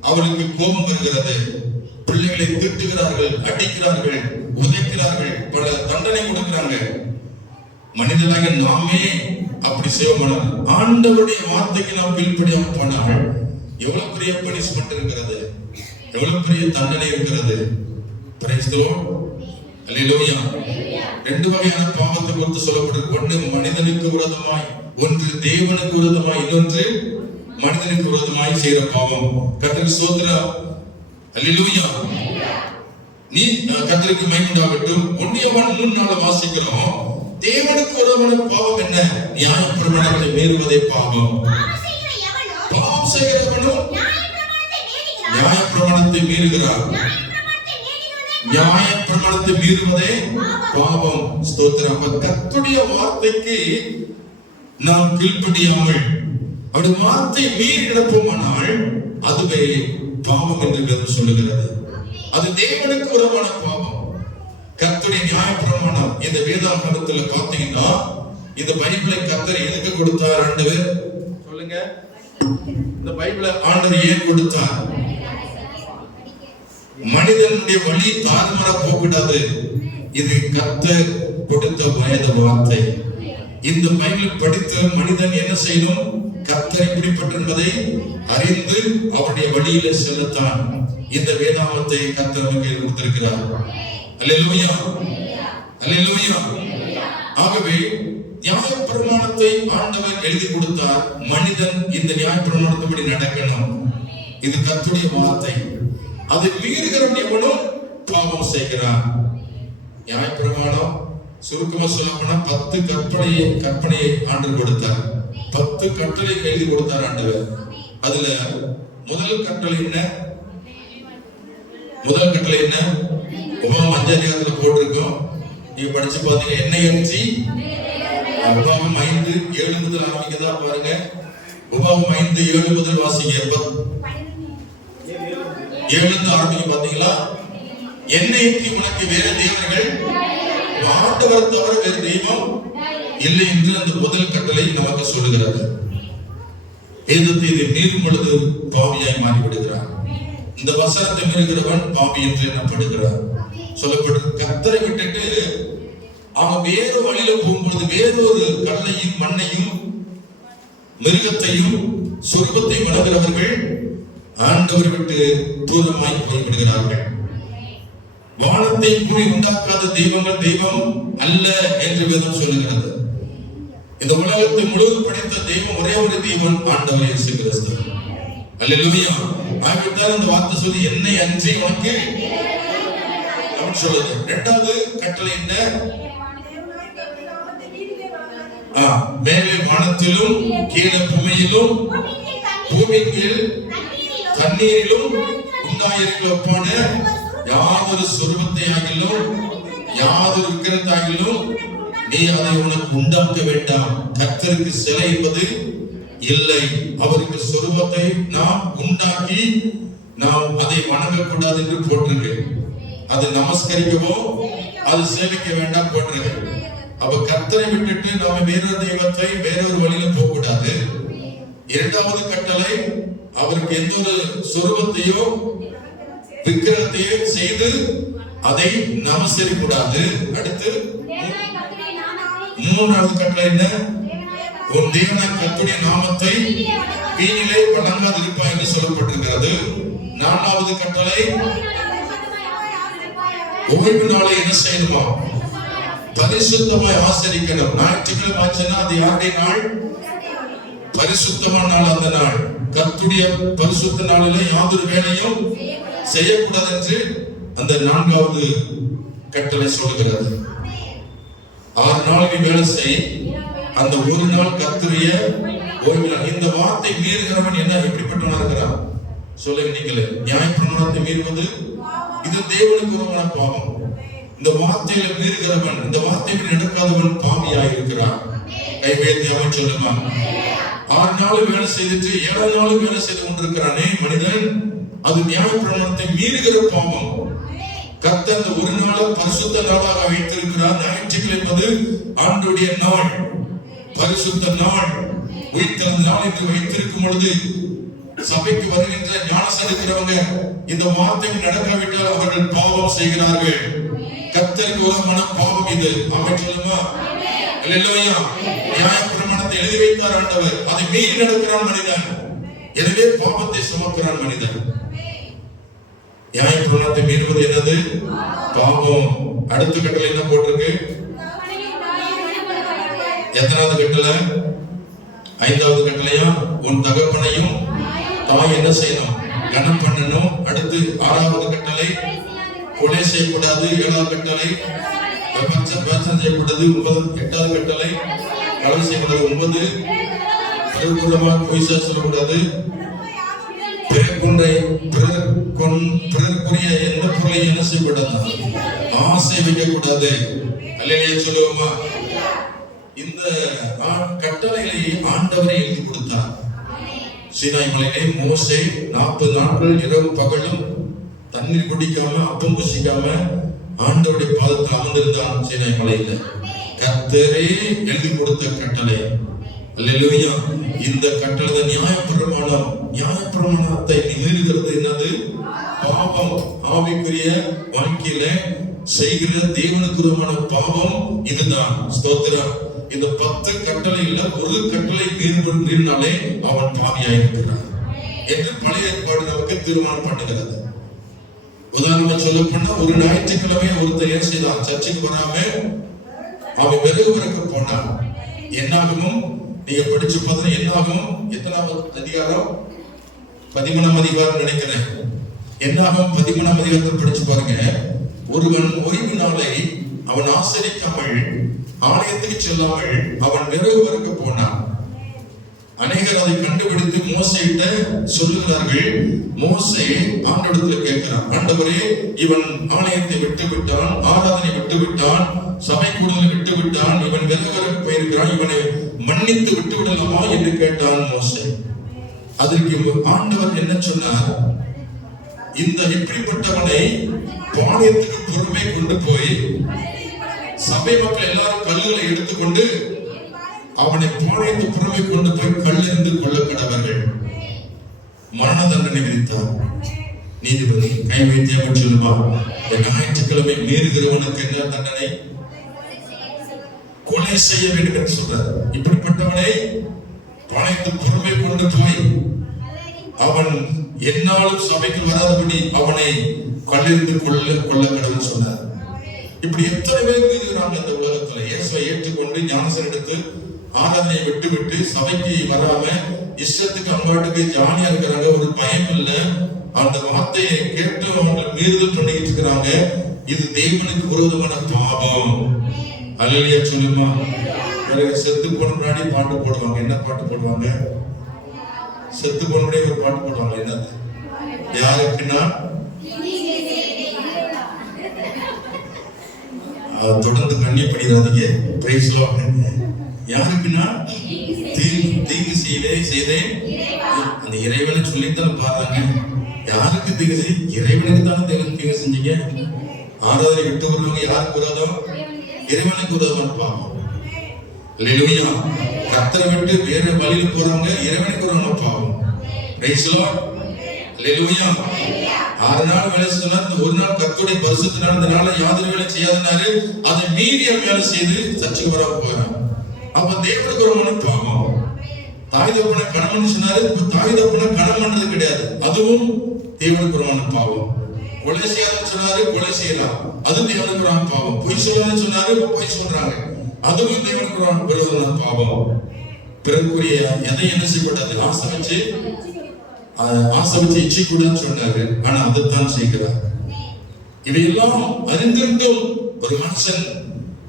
அவளுக்கு கோபம் வருகிறது. பிள்ளைகளை திட்டுகிறார்கள், அடிக்கிறார்கள், உதைக்கிறார்கள், பல தண்டனை கொடுக்கிறாங்க. மனிதனாக நாமே அப்படி செய்வோம். ஆண்டவருடைய வார்த்தைக்கு நாம் கீழ்ப்படியாமல் போனால் எவ்வளவு பெரிய பனிஷ்மெண்ட் இருக்கிறது, எவ்வளவு பெரிய தண்டனை இருக்கிறது. Price the lord. அல்லேலூயா. 2 வகையான பாவத்தை குறித்து சொல்லப்பட்டிருக்கு. ஒன்று மனிதனுக்கு விரோதமாய், ஒன்று தேவனுக்கு விரோதமாய், இன்னொன்று மனிதனுக்கு விரோதமாய் செய்கிற பாவம். கர்த்தருக்கு ஸ்தோத்திரம். அல்லேலூயா. நீ கர்த்தருக்கு மகிமை உண்டாகட்டும். 1 யோவான் 3:4 வாசிக்கிறோம். தேவனுக்கு விரோதமான பாவம் என்ன? நியாயப்பிரமாணத்தை மீறுவதே பாவம். பாவம் செய்கிறவனும் நியாயப்பிரமாணத்தை மீறுகிறார். நியாயப்பிரமாணத்தை மீறுவதே பாவம். ஸ்தோத்திரம். கர்த்தருடைய வார்த்தைக்கு நாம் கீழ்ப்படியாமல் அவருடைய வார்த்தை மீறி நடப்போமானால் அதுவே பாவம் என்று வேதம் சொல்லுகிறது. அது தேவனுக்கு விரோதமான பாவம். கர்த்தருடைய நியாயப்பிரமாணம் இந்த வேதாகமத்துல பாத்தீங்கன்னா, இந்த பைபிளை கர்த்தர் எதுக்கு கொடுத்தார்? ஆண்டவர் சொல்லுங்க. இந்த பைபிளை ஆண்டவர் ஏன் கொடுத்தார்? மனிதனுடைய வழி தாறுமாறா போகக்கூடாது. இது கர்த்தர் கொடுத்த வேத வார்த்தை. இந்த பைபிள் படித்த மனிதன் என்ன செய்யணும்? கர்த்தர் இப்படிப்பட்ட என்பதை அறிந்து அவருடைய வழியில செல்லத்தான் இந்த வேதாகமத்தை கர்த்தர் நமக்கு கொடுத்திருக்கிறார். அல்லேலூயா. அல்லேலூயா. ஆகவே நியாயப்பிரமாணத்தை ஆண்டவர் எழுதி கொடுத்தார். மனிதன் இந்த நியாயப்பிரமாணத்தின்படி நடக்கணும். இது கர்த்தருடைய வார்த்தை. அதை மீறுகிறவன் எவனும் பாவம் செய்கிறான். நியாயப்பிரமாணம் சுருக்கமா சொல்லப்போனா 10 கற்பனையை ஆண்டவர் கொடுத்தார். 10 கட்டளை எழுதி கொடுத்தார் ஆண்டவர். அதுல முதல் கட்டளை என்ன? முதல் கட்டளை என்ன? உபாகமம் 5 அதிகாரத்துல போட்டிருக்கோம். நீங்க படிச்சு பாத்தீங்க. என்னை அஞ்சி உபாகமம் 5:7 முதல் ஆரம்பிக்கதா பாருங்க. உபாகமம் 5:7 முதல் வாசிங்க. 7 ஆரம்பிக்க பாத்தீங்களா? என்னைக்கு உனக்கு வேற தேவர்கள் ஆண்டவர் தவிர வேறு தெய்வம் இல்லை என்று அந்த முதல் கட்டளை நமக்கு சொல்லுகிறது. வேதத்தை இதை மீறும் பொழுது பாவியாய் மாறிவிடுகிறார். இந்த வசனத்தை மீறுகிறவன் பாவி என்று எண்ணப்படுகிறார். சொல்லப்பட்டு கர்த்தரை விட்டுட்டு அவன் வேறு வழியில போகும்பொழுது வேறொரு கல்லையும் மண்ணையும் மிருகத்தையும் சொர்க்கத்தை வணங்குகிறவர்கள் ஆண்டவர் விட்டு தூரமாய் போய்விடுகிறார்கள். வானத்தை பூமி உண்டாக்காத தெய்வங்கள் தெய்வம் அல்ல என்று வேதம் சொல்லுகிறது. இந்த உலகத்தை முழுவதும் படைத்த தெய்வம் ஒரே ஒரு தெய்வம், ஆண்டவர் இயேசு கிறிஸ்து. அல்லேலூயா. ஆகவேதான் இந்த வார்த்தை சொல்லி என்னை அன்றி உனக்கு அப்படின்னு சொல்லுது. 2வது கட்டளை என்ன? மேலே வானத்திலும் கீழே பூமியிலும் பூமியின் கீழ் தண்ணீரிலும் உண்டாயிருக்கப்பான யாதொரு சொருபத்தை ஆகிலும் யாதொரு விக்கிரத்தாகிலும் நீ அதை உனக்கு உண்டாக்க வேண்டாம். கர்த்தருக்கு சிலை என்பது இல்லை. அவருக்கு சொருபத்தை நாம் உண்டாக்கி நாம் அதை வணங்கக்கூடாது என்று போட்டிருக்கு. அதை நமஸ்கரிக்கவோ அது சேவிக்க வேண்டாம் போட்டிருக்கு. அப்ப கர்த்தரை விட்டுட்டு நாம வேறொரு தெய்வத்தை வேறொரு வழியில போக கூடாது. இரண்டாவது கட்டளை, அவருக்கு எந்த ஒரு சொரூபத்தையோ விக்கிரகத்தையோ செய்து அதை நமஸ்கரிக்க கூடாது. அடுத்து மூன்றாவது கட்டளை என்ன? உன் தேவனாகிய கர்த்தருடைய நாமத்தை வீணிலே வணங்காதிருப்பாய் என்று சொல்லப்பட்டிருக்கிறது. நான்காவது கட்டளை, ஓய்வு நாளை என்ன செய்யணுமா? பரிசுத்தமாய் ஆசரிக்கணும். ஞாயிற்றுக்கிழமை ஆச்சுன்னா அது யாருடைய நாள்? பரிசுத்தமான நாள். அந்த நாள் கர்த்தருடைய பரிசுத்த நாளிலே யாதொரு வேலையும் செய்யக்கூடாது என்று அந்த நான்காவது கட்டளை சொல்கிறது. 6 நாள் நீ வேலை செய், அந்த ஒரு நாள் கர்த்தருடைய ஓய்வு நாள். இந்த வார்த்தை மீறுகிறவன் என்ன எப்படிப்பட்டவனா இருக்கிறான் சொல்லுங்க நீங்களே. நியாயப்பிரமாணத்தை மீறுவது இது தேவனுக்கு விரோதமான பாவம். இந்த வார்த்தையில மீறுகிறவன், இந்த வார்த்தையில் நடக்காதவன் பாவியாய் இருக்கிறான். கைவேத்தி அவன் சொல்லுமா. 6 நாள் வேலை செய்துட்டு 7 நாள் வேலை செய்து கொண்டிருக்கிறானே மனிதன், அது நியாயப்பிரமாணத்தை மீறுகிற பாவம். கர்த்தர் அந்த ஒரு நாளை பரிசுத்த நாளாக வைத்திருக்கிறார். ஞாயிற்றுக்கிழமை என்பது ஆண்டவருடைய நாள், பரிசுத்த நாள், உயிர்த்தெழுந்த நாள் என்று வைத்திருக்கும் பொழுது சபைக்கு வருகின்ற ஞானஸ்நானம் எடுக்கிறவங்க இந்த வார்த்தை நடக்காவிட்டால் அவர்கள் பாவம் செய்கிறார்கள். கர்த்தருக்கு விரோதமான பாவம் இது. ஆமென் சொல்லுமா. அல்லேலூயா. நியாயப்பிரமாணத்தை எழுதி வைத்தார் ஆண்டவர், அதை மீறி நடக்கிறான் மனிதன், எனவே பாவத்தை சுமக்கிறான் மனிதன். நியாயப்பிரமாணத்தை மீறுவது என்னது? பாவம். அடுத்த கட்டளை என்ன போட்டிருக்கு? எத்தனாவது கட்டளை? 5வது கட்டளையா? உன் தகப்பனையும் தாய் என்ன செய்யணும்? கனம் பண்ணணும். அடுத்து 6வது கட்டளை, கொலை செய்யக்கூடாது. 7வது கட்டளை, விபச்சாரம் செய்யக்கூடாது. 8வது கட்டளை, களவு செய்யக்கூடாது. 9, பிறர்புறமாக பொய் சொல்லக்கூடாது. பிறருக்குரிய எந்த பொருளையும் என்ன செய்யக்கூடாது? ஆசை வைக்கக்கூடாது. அல்லேலூயா சொல்லுவோமா. இந்த கட்டளைகளை ஆண்டவரை எழுதி கொடுத்தார். சீனாய் மலையிலே மோசே 40 நாட்கள் இரவு பகலும் தண்ணீர் குடிக்காம அப்பம் புசிக்காம ஆண்டவருடைய பாதத்தில் அமர்ந்திருந்தான். சீனாய் மலையில கர்த்தரே எழுதி கொடுத்த கட்டளை. அல்லேலூயா. இந்த கட்டளை நியாயப்பிரமாணம். நியாயப்பிரமாணத்தை மீறுகிறது என்னது? பாவம். ஆவிக்குரிய வாழ்க்கையில செய்கிற தேவனுக்கு விரோதமான பாவம் இதுதான். ஸ்தோத்திரம். இந்த 10 கட்டளையில ஒரு கட்டளை மீறினாலே அவன் பாவியாயிருக்கிறான் என்று பழைய ஏற்பாடு நமக்கு தீர்மானம் பண்ணுகிறது. உதாரணமா சொல்ல போனா, ஒரு ஞாயிற்றுக்கிழமை ஒருத்தர் ஏன் செய்தான்? சர்ச்சுக்கு வராம அவன் விறகு பிறக்க போனான். என்னாகும்? நீங்க படிச்சு பார்த்தா என்னாகும்? எத்தனாவது அதிகாரம்? 13ஆம் அதிகாரம் நினைக்கிறேன். என்னாகும் 13ஆம் அதிகாரத்தை படிச்சு பாருங்க. ஒருவன் ஓய்வு நாளை அவன் ஆசரிக்காமல் ஆலயத்துக்கு செல்லாமல் அவன் விறகு பிறக்க போனான். அநேகர் அதை கண்டுபிடித்து மோசேயிட்ட சொல்லுகிறார்கள். மோசே ஆண்டவரிடத்தில் கேட்கிறான், ஆண்டவரே, இவன் ஆலயத்தை விட்டு விட்டான், ஆராதனை விட்டு விட்டான், சபை கூடுதலை விட்டு விட்டான், இவன் விறகு போயிருக்கிறான், இவனை மன்னித்து விட்டு விடலாமா என்று கேட்டான் மோசே. அதற்கு ஆண்டவர் என்ன சொன்னார்? இந்த இப்படிப்பட்டவனை பாளையத்துக்கு பொறுமை கொண்டு போய் சபை மக்கள் எல்லாரும் கல்லுகளை எடுத்துக்கொண்டு அவனை பாளையத்து புறமை கொண்டு போய் கல்லிருந்து கொள்ள கடவர்கள். மரண தண்டனை விதித்தார். நீதிபதி கை வைத்தியம் சொல்லுவா. ஞாயிற்றுக்கிழமை மீறுகிறவனுக்கு என்ன தண்டனை? கொலை செய்ய வேண்டும் என்று சொல்றார். இப்படிப்பட்டவனை பாளையத்து புறமை கொண்டு போய் அவன் என்னாலும் சபைக்கு வராதபடி அவனை கல்லிருந்து கொள்ள கடவுள் சொன்னார். இப்படி எத்தனை பேர் மீறுகிறாங்க இந்த உலகத்துல. இயேசுவை ஏற்றுக்கொண்டு ஞானஸ்நானம் எடுத்து ஆராதனையை விட்டு விட்டு சபைக்கு வராம இஷ்டத்துக்கு அம்பாட்டுக்கு ஜாலியா இருக்கிறாங்க. ஒரு பயம் இல்ல. அந்த வார்த்தையை கேட்டு அவங்க மீறுதல் பண்ணிட்டு இருக்கிறாங்க. இது தேவனுக்கு விரோதமான பாவம். அல்லேலூயா சொல்லுமா. செத்து போன முன்னாடி பாட்டு போடுவாங்க. என்ன பாட்டு போடுவாங்க? செத்து போன முன்னாடி ஒரு பாட்டு போடுவாங்க. என்னது? யாருக்குன்னா தொடர்ந்து கண்ணீர் பண்ணிடாதீங்க. Praise Lord. யாருக்குன்னா தீங்கு செய்தேன். அந்த இறைவனை சொல்லித்தான் பாருங்க. யாருக்கு தீங்கு செய்? இறைவனுக்கு தானே தீங்கு செஞ்சீங்க. ஆராதனை விட்டு வருவங்க யாருக்கு விரோதம்? இறைவனுக்கு விரோதமான பாவம். அல்லேலூயா. கர்த்தரை விட்டு வேற வழியில போறவங்க இறைவனுக்கு விரோதமான பாவம். Price the lord. அல்லேலூயா. 6 நாள் வேலை செஞ்சார், இந்த ஒரு நாள் கர்த்தருடைய பரிசுத்த நாள்னால யாதொரு வேலை செய்யாதனாரு அதை மீறிய வேலை செய்து சர்ச்சுக்கு வராம போறான். அப்ப தேவனுக்கு விரோதமான பாவம். தாய் தகப்பனை கணவன் சொன்னாரு, தாய் தகப்பனை கணவன் பண்றது கிடையாது, அதுவும் தேவனுக்கு விரோதமான பாவம். கொலை செய்யாத சொன்னாரு, கொலை செய்யலாம், அது தேவனுக்கு விரோதமான பாவம். பொய் சொல்லாத சொன்னாரு, பொய் சொல்றாங்க, அதுவும் தேவனுக்கு விரோதமான பாவம். பிறகுரிய எதை என்ன செய்யக்கூடாது? ஆசை வச்சு இச்சை கூடாதுன்னு சொன்னாரு, ஆனா அதைத்தான் செய்கிறார். இவையெல்லாம் அறிந்திருந்தும் ஒரு மனுஷன்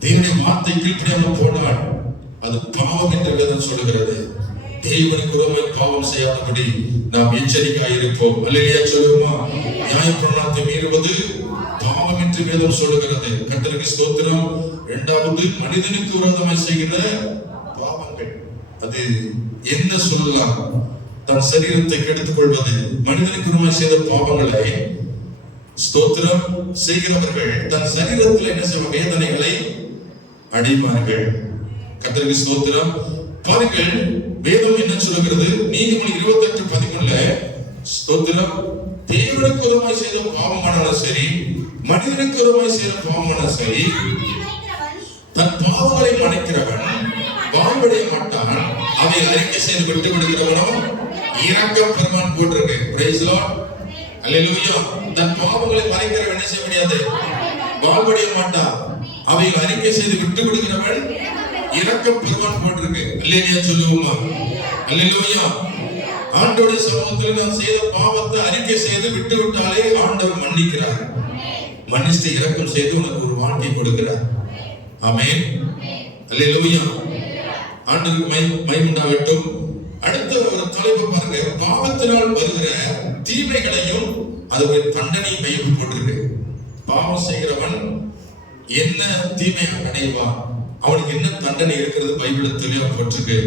தேவனுடைய வார்த்தை கீழ்ப்படியாம போனான், அது பாவம் என்று வேதம் சொல்லுகிறது. தேவனுக்கு விரோதமாக பாவம் செய்யாதபடி நாம் எச்சரிக்கையாக இருப்போம். அல்லேலூயா சொல்லுமா? நியாயப்பிரமாணத்தை மீறுவது பாவம் என்று வேதம் சொல்லுகிறது. கர்த்தருக்கு ஸ்தோத்திரம். இரண்டாவது, மனிதனுக்கு விரோதமாக செய்கிற பாவங்கள். அது என்ன சொல்லலாம்? தன் சரீரத்தை கெடுத்துக் கொள்வது. மனிதனுக்கு விரோதமாக செய்த பாவங்களை ஸ்தோத்திரம் செய்கிறவர்கள் தன் சரீரத்தில் என்ன செய்வாங்க? வேதனைகளை அடைவார்கள். கர்த்தருக்கு ஸ்தோத்திரம். பாருங்கள், வேதம் என்ன சொல்லுகிறது? நீதிமொழி 28:13 ஸ்தோத்திரம், தேவனுக்கு விரோதமாய் செய்த பாவமானாலும் சரி, மனிதனுக்கு விரோதமாய் செய்த பாவமானாலும் சரி, தன் பாவங்களை மன்னிக்கிறவன் வாழ்வடைய மாட்டான், அதை அறிக்கை செய்து விட்டு விடுகிறவனோ இரக்கம் பெறுவான் போட்டிருக்கு. Price the lord. அல்லேலூயா. தன் பாவங்களை மறைக்கிறவன் என்ன செய்ய முடியாது? வாழ்வடைய மாட்டான், அவை அறிக்கை செய்து விட்டு விடுகிறவன் இரக்கம் பெறுவான் போட்டிருக்கு. அல்லேலூயா சொல்லுவோமா? அல்லேலூயா. ஆண்டவருடைய சமூகத்தில் நாம் செய்த பாவத்தை அறிக்கை செய்து விட்டு விட்டாலே ஆண்டவர் மன்னிக்கிறார். மன்னித்து இரக்கம் செய்து உனக்கு ஒரு வாழ்க்கை கொடுக்கிறார். ஆமென். அல்லேலூயா. ஆண்டவருக்கு மகிமை உண்டாகட்டும். அடுத்த ஒரு தலைப்பு பாருங்க, பாவத்தினால் வருகிற தீமைகளையும் அதுக்கு தண்டனை பைபிள் போட்டிருக்கு. பாவம் செய்கிறவன் என்ன தீமை அடைவான், அவனுக்கு என்ன தண்டனை இருக்கிறது பைபிள் தெளிவா போட்டிருக்கு.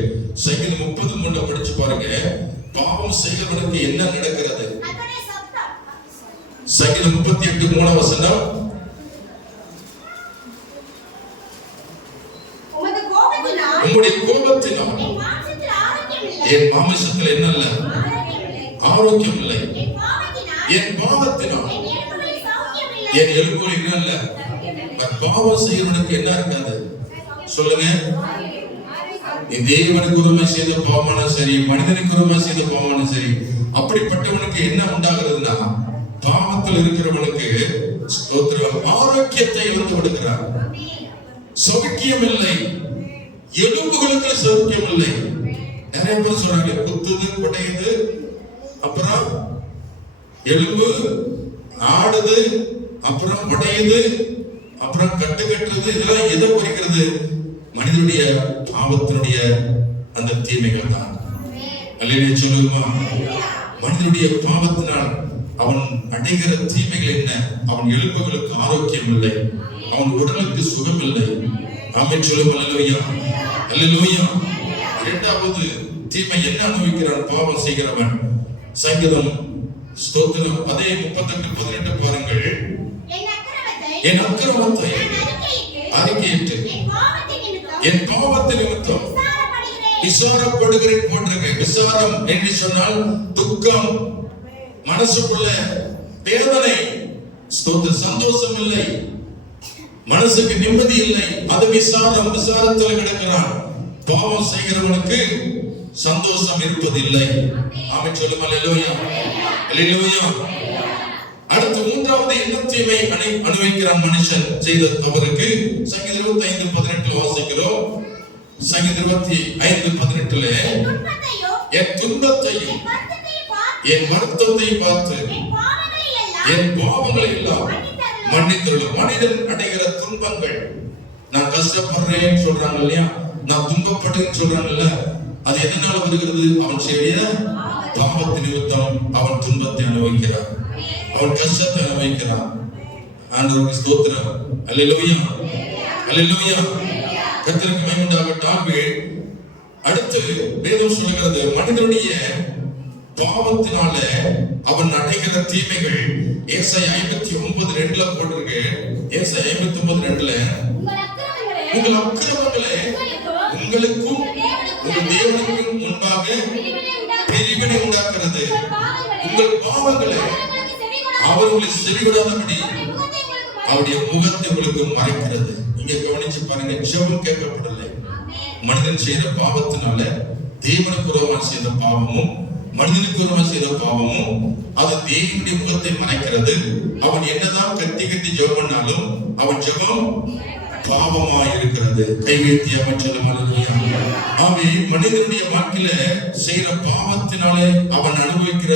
சங்கீதம் 30:3 படிச்சு பாருங்க, பாவம் செய்கிறவனுக்கு என்ன நடக்கிறது. சங்கீதம் 38:3 உம்முடைய கோபத்தினால் என் மாமிசத்தில் என்ன இல்ல? ஆரோக்கியம் இல்லை. என் பாவத்தினால் என் எலும்புகள் என்ன இல்ல? பாவம் செய்கிறவனுக்கு என்ன இருக்காது? சொல்லுங்க. தேவனுக்கு விரோதமாய் செய்த பாவமான சரி, மனிதனுக்கு விரோதமாய் செய்த பாவமான சரி, அப்படிப்பட்டவனுக்கு என்ன உண்டாகிறதுனா, பாவத்தில் இருக்கிறவனுக்கு ஆரோக்கியத்தை இழந்து விடுகிறார். சௌக்கியம் இல்லை, எலும்புகளுக்கு சௌக்கியம் இல்லை. நிறைய பேர் சொல்றாங்க, குத்துது, குடையுது, அப்புறம் எலும்பு ஆடுது, அப்புறம் குடையுது, அப்புறம் கட்டு கட்டுறது. இதெல்லாம் எதை குறிக்கிறது? மனிதனுடைய பாவத்தினுடைய அந்த தீமைகள் தான். அல்லேலூயா சொல்லுமா? மனிதனுடைய பாவத்தினால் அவன் அடைகிற தீமைகள் என்ன? அவன் எலும்புகளுக்கு ஆரோக்கியம் இல்லை, அவன் உடலுக்கு சுகம் இல்லை. ஆமென் சொல்லுமா? அல்லேலூயா. அல்லேலூயா. இரண்டாவது தீமை என்ன அனுபவிக்கிறான் பாவம் செய்கிறவன்? சங்கீதம் ஸ்தோத்திரம் அதே 38:18 பாருங்கள். என் அக்கிரமத்தை அறிக்கையிட்டு என் பாவத்தின் நிமித்தம் விசாரப்படுகிறேன் போன்றது. விசாரம் என்று சொன்னால் துக்கம், மனசுக்குள்ள வேதனை, சந்தோஷம் இல்லை, மனசுக்கு நிம்மதி இல்லை, அது விசாரம். விசாரத்தில் கிடக்கிறான். பாவம் செய்கிறவனுக்கு சந்தோஷம் இருப்பதில்லை. ஆமென் சொல்லுங்க. அல்லேலூயா. அல்லேலூயா. அடுத்து மூன்றாவது என்ன தீமை அனுபவிக்கிறான் மனுஷன் செய்த தவறுக்கு? சங்கீதம் 25:18 வாசிக்கிறோம். சங்கீதம் 25:18 என் துன்பத்தையும் என் வருத்தத்தை பார்த்து என் பாவங்களை எல்லாம் மன்னித்தருளும். மனிதன் அடைகிற துன்பங்கள், நான் கஷ்டப்படுறேன்னு சொல்றாங்க இல்லையா, நான் துன்பப்படுறேன்னு சொல்றாங்கல்ல, அது எதனால வருகிறது? அவன் செய்ய பாவத்தின் நிமித்தம் அவன் துன்பத்தை அனுபவிக்கிறான், அவன் கஷ்டத்தை அனுபவிக்கிறான். ஆண்டவருக்கு ஸ்தோத்திரம். அல்லேலூயா. அல்லேலூயா. கர்த்தருக்கு மகிமை உண்டாகட்டும். அடுத்து வேதம் சொல்லுகிறது, மனிதனுடைய பாவத்தினால அவன் அடைகிற தீமைகள். ஏசாயா 59:2 போட்டிருக்கு, ஏசாயா 59:2 உங்கள் அக்கிரமங்களே உங்களுக்கும் உங்கள் தேவனுக்கும் முன்பாக பிரிவினை உண்டாக்குறது, உங்கள் பாவங்களே அவர்களை செவிகொடாதபடி அவருடைய முகத்தை உங்களுக்கு மறைக்கிறது. இங்க கவனிச்சு பாருங்க, ஜெபம் கேட்கப்படலை. மனிதன் செய்த பாவத்தினால தேவனுக்கு விரோதமாக செய்த பாவமும் மனிதனுக்கு விரோதமாக செய்த பாவமும் அது தேவனுடைய முகத்தை மறைக்கிறது. அவன் என்னதான் கத்தி கட்டி ஜெபம் பண்ணாலும் அவன் ஜெபம் பாவமா இருக்கிறது. கைவேத்தி அமைச்சலும் அவன் மனிதனுடைய வாழ்க்கையில செய்யற பாவத்தினாலே அவன் அனுபவிக்கிற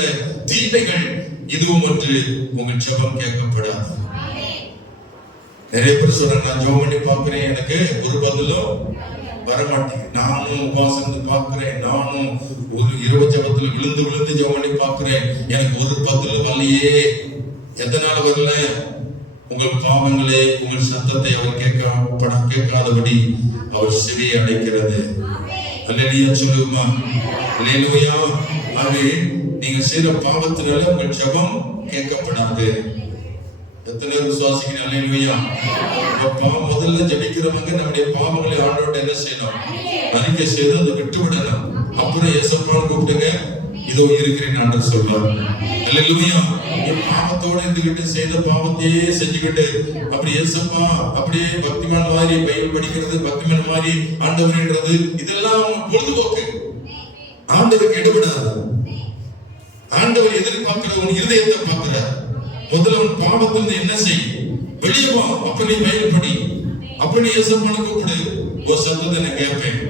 தீமைகள் இதுவும் ஒன்று. உங்கள் ஜெபம் கேட்கப்படாது. நிறைய பேர் சொல்றாங்க, நான் ஜெபம் பண்ணி பார்க்கிறேன், எனக்கு ஒரு பதிலும் வரமாட்டேங்குது. நானும் உபவாசம் பார்க்கிறேன், நானும் ஒரு இரவு ஜெபத்துல விழுந்து விழுந்து ஜெபம் பண்ணி பார்க்கிறேன், எனக்கு ஒரு பதிலும் வரலையே. எதனால வரல? உங்கள் பாவங்களே உங்கள் சத்தத்தை அவர் கேட்காதபடி அவர் செவியை அடைக்கிறது. அல்லேலூயா சொல்லுமா? அல்லேலூயா. ஆவே நீங்க செய்யற பாவத்தினால உங்கள் ஜெபம் கேட்கப்படாது. எத்தனை விசுவாசிக்கிறீங்க? அல்லேலூயா. முதல்ல ஜெபிக்கிறவங்க நம்முடைய பாவங்களை ஆண்டவர்ட்ட என்ன செய்யணும்? அறிக்கை செய்து அதை விட்டு விடணும். அப்புறம் ஏசப்பான்னு கூப்பிடுங்க, இதோ இருக்கிறேன் ஆண்டவர் சொல்வார். அல்லேலூயா. பாவத்தோட இருந்துகிட்டு செய்த பாவத்தையே செஞ்சுக்கிட்டு அப்படி ஏசப்பா அப்படியே பக்திமான் மாதிரி பைபிள் படிக்கிறது, பக்திமான் மாதிரி ஆண்டவர்ன்றது இதெல்லாம் பொழுதுபோக்கு. ஆண்டவருக்கு எடுபடாது. ஆண்டவர் எதிர்பார்க்கிற உன் இருதயத்தை பார்க்கிறார். முதல்ல உன் பாவத்திலிருந்து என்ன செய்? வெளியே வா. அப்ப நீ பைபிள் படி. அப்ப நீ ஏசப்பான்னு கூப்பிடு. ஒரு சத்தத்தை நான் கேட்பேன்.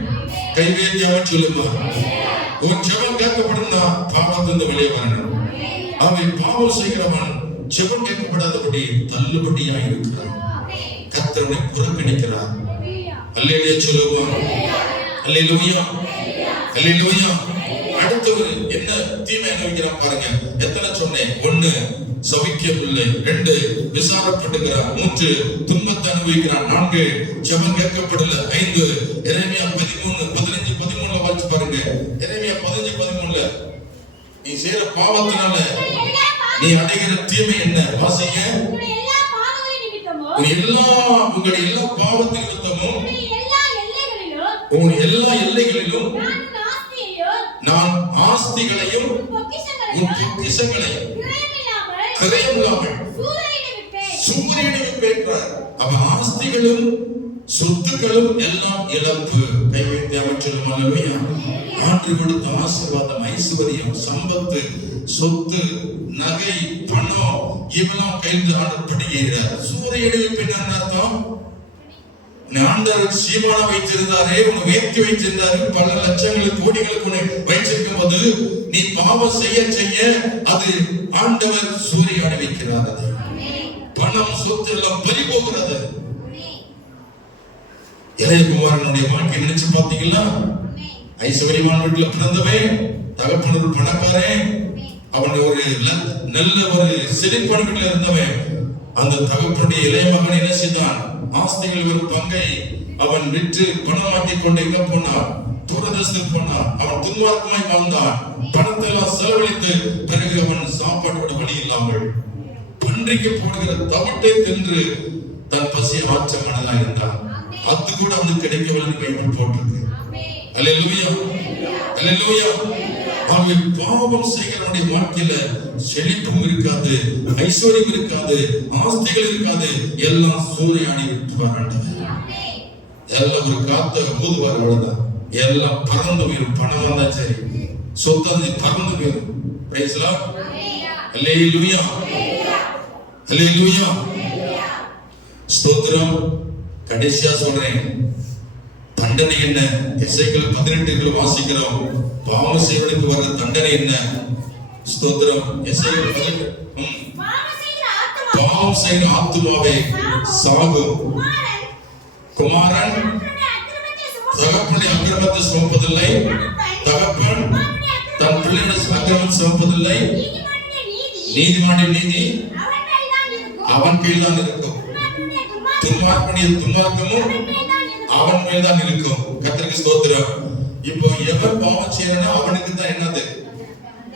கைவேத்தியாம சொல்லுமா? உன் ஜெபம் கேட்கப்படும்னா பாவத்திலிருந்து வெளியே வரணும். அவன் பாவம் செய்கிறவன் ஜெபம் கேட்கப்படாதபடி தள்ளுபடியா இருக்கிறான். கர்த்தரை புறக்கணிக்கிறார். அல்லேலூயா சொல்லுமா? அல்லேலூயா. அல்லேலூயா. அடுத்தவர் என்ன தீமை அனுபவிக்கிறான் பாருங்க. எத்தனை சொன்னேன்? 1 சபிக்கவில்லை, 2 விசாரப்படுகிறார், 3 துன்பத்தை அனுபவிக்கிறான், 4 ஜெபம் கேட்கப்படல, 5 எரேமியா 13:13 வாசிச்சு பாருங்க. எரேமியா 15:13 நீ செய்யற பாவத்தினால நீ அடைகிற தீமை என்ன? வாசிங்க. உங்களுடைய எல்லா பாவத்தின் நிமித்தமும் உன் எல்லா எல்லைகளிலும் நான் ஆஸ்திகளையும் உன் பொக்கிஷங்களையும் கிரயமில்லாமல் சூரியனை வைப்பேன். அவன் ஆஸ்திகளும் சொத்துக்களும் எல்லாம் இழப்பு. கைவைத்து அமைச்சரும் அல்லேலூயா. ஆண்டு கொடுத்த ஆசீர்வாதம், ஐஸ்வர்யம், சம்பத்து, சொத்து, நகை, பணம் இவெல்லாம் கைது ஆண்டப்படுகிறார். சூரியனை வைப்பேன் அர்த்தம். ஆண்டவர் சீமான வைத்திருந்தாரே, உன்னை உயர்த்தி வைத்திருந்தாரு, பல லட்சங்களுக்கு கோடிகளுக்கு உன்னை வைத்திருக்கும் போது நீ பாவம் செய்ய செய்ய அது ஆண்டவர் சூரியனை வைக்கிறார். அது பணம் சொத்து எல்லாம் பறி போகிறது. இளையகுமாரனுடைய வாழ்க்கை நினைச்சு பாத்தீங்களா? ஐஸ்வர்யமான வீட்டுல பிறந்தவன், தகப்பனூர் பணக்காரன், அவன் ஒரு நல்ல ஒரு செழிப்பான வீட்டுல இருந்தவன். அந்த தகப்பனுடைய இளைய மகன் என்ன செய்தான்? ஆஸ்திகள் ஒரு பங்கை அவன் விற்று பணம் மாட்டிக் கொண்டு எங்க போனான்? தூரதேசத்துக்கு போனான். அவன் துன்மார்க்கமாய் வாழ்ந்தான். பணத்தை எல்லாம் செலவழித்து பிறகு அவன் சாப்பாட்டோட வழி இல்லாமல் பன்றிக்கு போடுகிற தவிட்டை தின்று தன் பசியை ஆற்ற மனதா இருந்தான். அது கூட அவனுக்கு கிடைக்கவில்லை பைபிள் போட்டிருக்கு. அல்லேலூயா. அல்லேலூயா. அவன் பாவம் செய்கிறவனுடைய வாழ்க்கையில செழிப்பும் இருக்காது, ஐஸ்வர்யம் இருக்காது, ஆஸ்திகள் இருக்காது, எல்லாம் சூறையாடி விட்டுவார் ஆண்டவர். எல்லாம் ஒரு காத்த ஊதுவார், அவ்வளவுதான். எல்லாம் பறந்து போயிடும். பணம் வந்தா சரி, சொத்து பறந்து போயிடும். Praise the lord. அல்லேலூயா. அல்லேலூயா. ஸ்தோத்திரம். கடைசியா சொல்றேன், தண்டனை என்ன? எசேக்கியேல் 18 வாசிக்கிறோம். பாவம் செய்வதற்கு வர்ற தண்டனை என்ன? ஸ்தோத்திரம். எசேக்கியேல் 18 பாவம் செய்கிற ஆத்துமாவே சாகும். குமாரன் தகப்பனுடைய அக்கிரமத்தை சுமப்பதில்லை, தகப்பன் தன் பிள்ளையுடைய அக்கிரமத்தை சுமப்பதில்லை. நீதிமானுடைய நீதி அவன் கையில் தான் இருக்கும். துன்மார்க்கனுடைய துன்மார்க்கமும் அவன் மேல் தான் இருக்கும். கர்த்தருக்கு ஸ்தோத்திரம். இப்போ எவர் பாவம் செய்யறானோ அவனுக்கு தான் என்னது?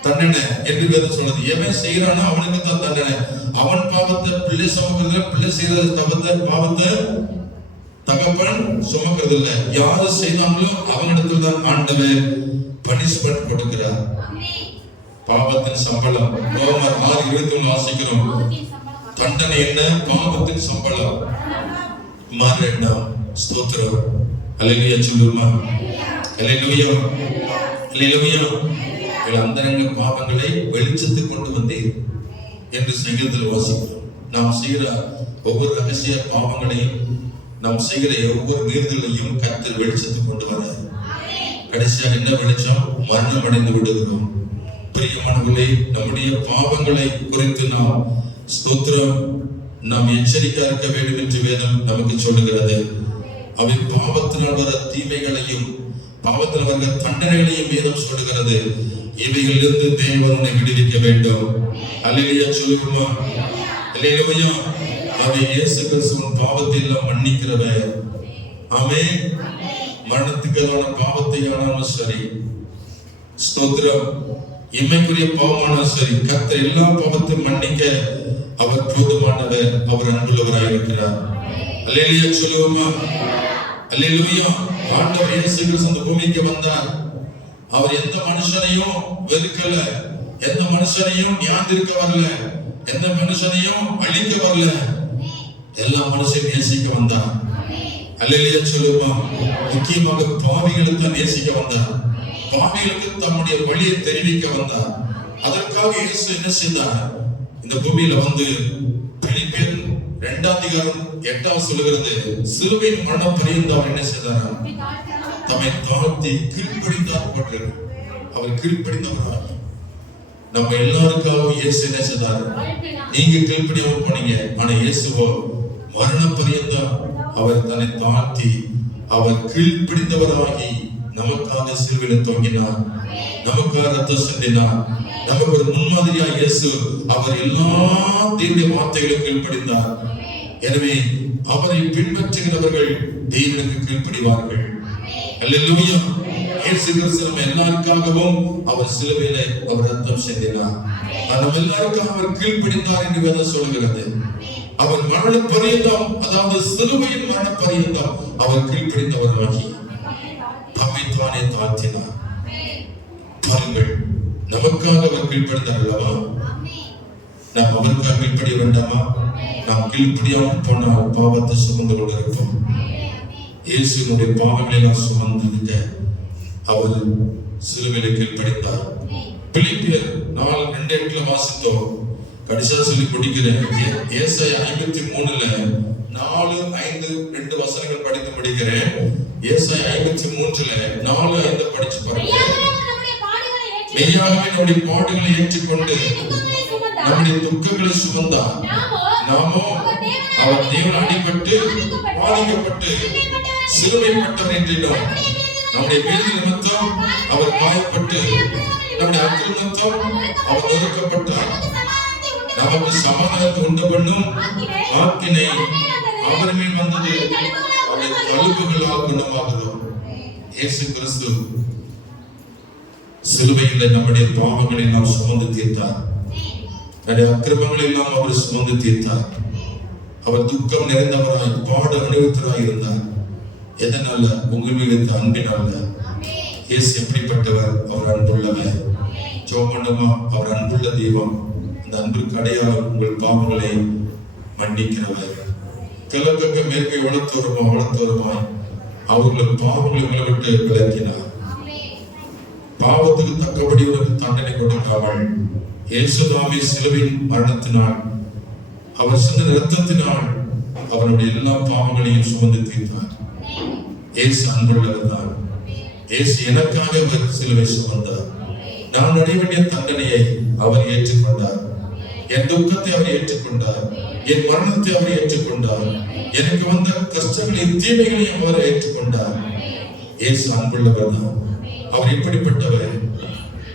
தண்டனை என்று வேதம் சொல்றது. எவன் செய்யறானோ அவனுக்கு தான் தண்டனை. அவன் பாவத்தை பிள்ளை சுமக்கிறது, பிள்ளை செய்யறது பாவத்தை தகப்பன் சுமக்கிறது இல்ல. யாரு செய்தாங்களோ அவனிடத்துல தான் ஆண்டவர் பனிஷ்மெண்ட் கொடுக்கிறார். பாவத்தின் சம்பளம் ரோமர் 6:21 வாசிக்கிறோம். தண்டனை என்ன? பாவத்தின் சம்பளம் மரணம். ஸ்தோத்திரம். அல்லேலூயா சொல்லுமா. அல்லேலூயா அல்லேலூயா. அந்தரங்க பாவங்களை வெளிச்சத்துக்கு கொண்டு வந்தீர் என்று சங்கீதத்தில் வாசிக்கிறோம். நாம் செய்கிற ஒவ்வொரு ரகசிய பாவங்களையும், நாம் செய்கிற ஒவ்வொரு மீறுதலையும் கர்த்தர் வெளிச்சத்துக்கு கொண்டு வர கடைசியாக என்ன வெளிச்சம்? மரணம் அடைந்து விடுகிறோம். பிரியமானவர்களே, நம்முடைய பாவங்களை குறித்து நாம் ஸ்தோத்திரம் நாம் எச்சரிக்கையா இருக்க வேண்டும் என்று வேதம் நமக்கு சொல்லுகிறது. அவை பாவத்தினால் வர தீமைகளையும் பாவத்தில் வருகிற தண்டனைகளையும் வேதம் சொல்லுகிறது. இவைகளிலிருந்து தேவன் உன்னை விடுவிக்க வேண்டும். அல்லேலூயா சொல்லுமா. அல்லேலூயா. அவை இயேசு கிறிஸ்துவின் பாவத்தை எல்லாம் மன்னிக்கிறவர். ஆமென். மரணத்துக்கான பாவத்தை ஆனாலும் சரி, ஸ்தோத்திரம், இம்மைக்குரிய பாவமானாலும் சரி, கர்த்தர் எல்லா பாவத்தையும் மன்னிக்க அவர் போதுமானவர். அவர் அன்புள்ளவராக இருக்கிறார். அல்லேலூயா சொல்லுவோமா. அல்லேலூயா. ஆண்டவர் இயேசு கிறிஸ்து இந்த பூமிக்கு வந்தார். அவர் எந்த மனுஷனையும் வெறுக்கல, எந்த மனுஷனையும் நியாயந்திருக்க வரல, எந்த மனுஷனையும் அழிக்க வரல, எல்லா மனுஷனையும் நேசிக்க வந்தார். அல்லேலூயா சொல்லுமா. முக்கியமாக பாவிகளுக்கு நேசிக்க வந்தார். பாவிகளுக்கு தம்முடைய வழியை தெரிவிக்க வந்தார். அதற்காக இயேசு என்ன செய்தார்? இந்த பூமியில வந்து பிலிப்பியர் 2:8 சொல்லுகிறது, சிலுவையின் மரணம் பரியந்த அவர் என்ன செய்தார்? தம்மை தாழ்த்தி கீழ்ப்படிந்தார் போட்டு அவர் கீழ்ப்படிந்தவராக. நம்ம எல்லாருக்காகவும் இயேசு என்ன செய்தார்? நீங்க கீழ்ப்படியாம போனீங்க, ஆனா இயேசுவோ மரண பரியந்தம் அவர் தன்னை தாழ்த்தி அவர் கீழ்ப்படிந்தவராகி நமக்காக சிலுவையில் தொங்கினார், நமக்காக ரத்தம் சிந்தினார். நமக்கு ஒரு முன்மாதிரியா இயேசு அவர் எல்லா தேவனுடைய வார்த்தைகளுக்கு கீழ்ப்படிந்தார். எனவே அவரை பின்பற்றுகிறவர்கள் தேவனுக்கு கீழ்ப்படிவார்கள். அல்லேலூயா. இயேசு கிறிஸ்து நம்ம எல்லாருக்காகவும் அவர் சிலுவையிலே அவர் ரத்தம் சிந்தினார். நம்ம எல்லாருக்கும் அவர் கீழ்ப்படிந்தார் என்று வேதம் சொல்கிறது. அவர் மரண பரியந்தம், அதாவது சிலுவையின் மரண பரியந்தம் அவர் கீழ்ப்படிந்தவராகி தம்மை தானே தாழ்த்தினார். பாருங்கள், நமக்காக அவர் கீழ்ப்படிந்தார் அல்லவா? நாம் அவருக்காக கீழ்ப்படிய வேண்டாமா? நாம் கீழ்ப்படியாமல் போனால் பாவத்தை சுமந்து கொண்டிருப்போம். இயேசுனுடைய பாவங்களை நாம் சுமந்திருக்க அவர் சிலுவையிலே கீழ்ப்படிந்தார். பிலிப்பியர் 4:2 வாசித்தோம். கடைசியா சொல்லி முடிக்கிறேன். ஏசாயா 53 4-5 வசனங்கள் படித்து முடிக்கிறேன். ஏசாயா 53 4-5 படிச்சு பாருங்க. மெய்யாகவே நம்முடைய பாடுகளை ஏற்றுக்கொண்டு நம்முடைய துக்கங்களை சுமந்தார். நாமோ அவர் தேவன் அடிபட்டு பாதிக்கப்பட்டு சிலுவைப்பட்டவர் என்றினோம். நம்முடைய மீது நிமித்தம் அவர் காயப்பட்டு நம்முடைய அக்கிரம நிமித்தம் அவர் நொறுக்கப்பட்டார். நமக்கு சமாதானத்தை உண்டு பண்ணும் ஆக்கினை அவர் மேல் வந்தது. அவருடைய தழும்புகளால் குணமாகிறோம். இயேசு கிறிஸ்து சிலுவையில் நம்முடைய பாவங்களை நாம் சுமந்து தீர்த்தார். நம்முடைய அக்கிரமங்களை எல்லாம் அவர் சுமந்து தீர்த்தார். அவர் துக்கம் நிறைந்தவராய் பாடு அனுபவித்தவராய் இருந்தார். எதனால? உங்கள் மீது அன்பினால. இயேசு எப்படிப்பட்டவர்? அவர் அன்புள்ளவர். ஜோமண்டமா அவர் அன்புள்ள தெய்வம். அந்த அன்பிற்கு அடையாளம் உங்கள் பாவங்களை மன்னிக்கிறவர். கிழக்கு மேற்கை வளர்த்தோருமாய் அவர்கள் பாவங்களை உங்களை விட்டு விளக்கினார். பாவத்துக்கு தக்கபடி உனக்கு தண்டனை கொடுக்காமல் இயேசுதாமே சிலுவையின் மரணத்தினால் அவர் சிந்த இரத்தத்தினால் அவருடைய எல்லா பாவங்களையும் சுமந்து தீர்த்தார். இயேசு அன்புள்ளவர் தான். இயேசு எனக்காக அவர் சிலுவை சுமந்தார். நான் அடைய வேண்டிய தண்டனையை அவர் ஏற்றுக்கொண்டார். என் துக்கத்தை அவர் ஏற்றுக்கொண்டார். என் மரணத்தை அவர் ஏற்றுக்கொண்டார். எனக்கு வந்த கஷ்டங்களையும் தீமைகளையும் அவர் ஏற்றுக்கொண்டார். இயேசு அன்புள்ளவர் தான். அவர் எப்படிப்பட்டவர்?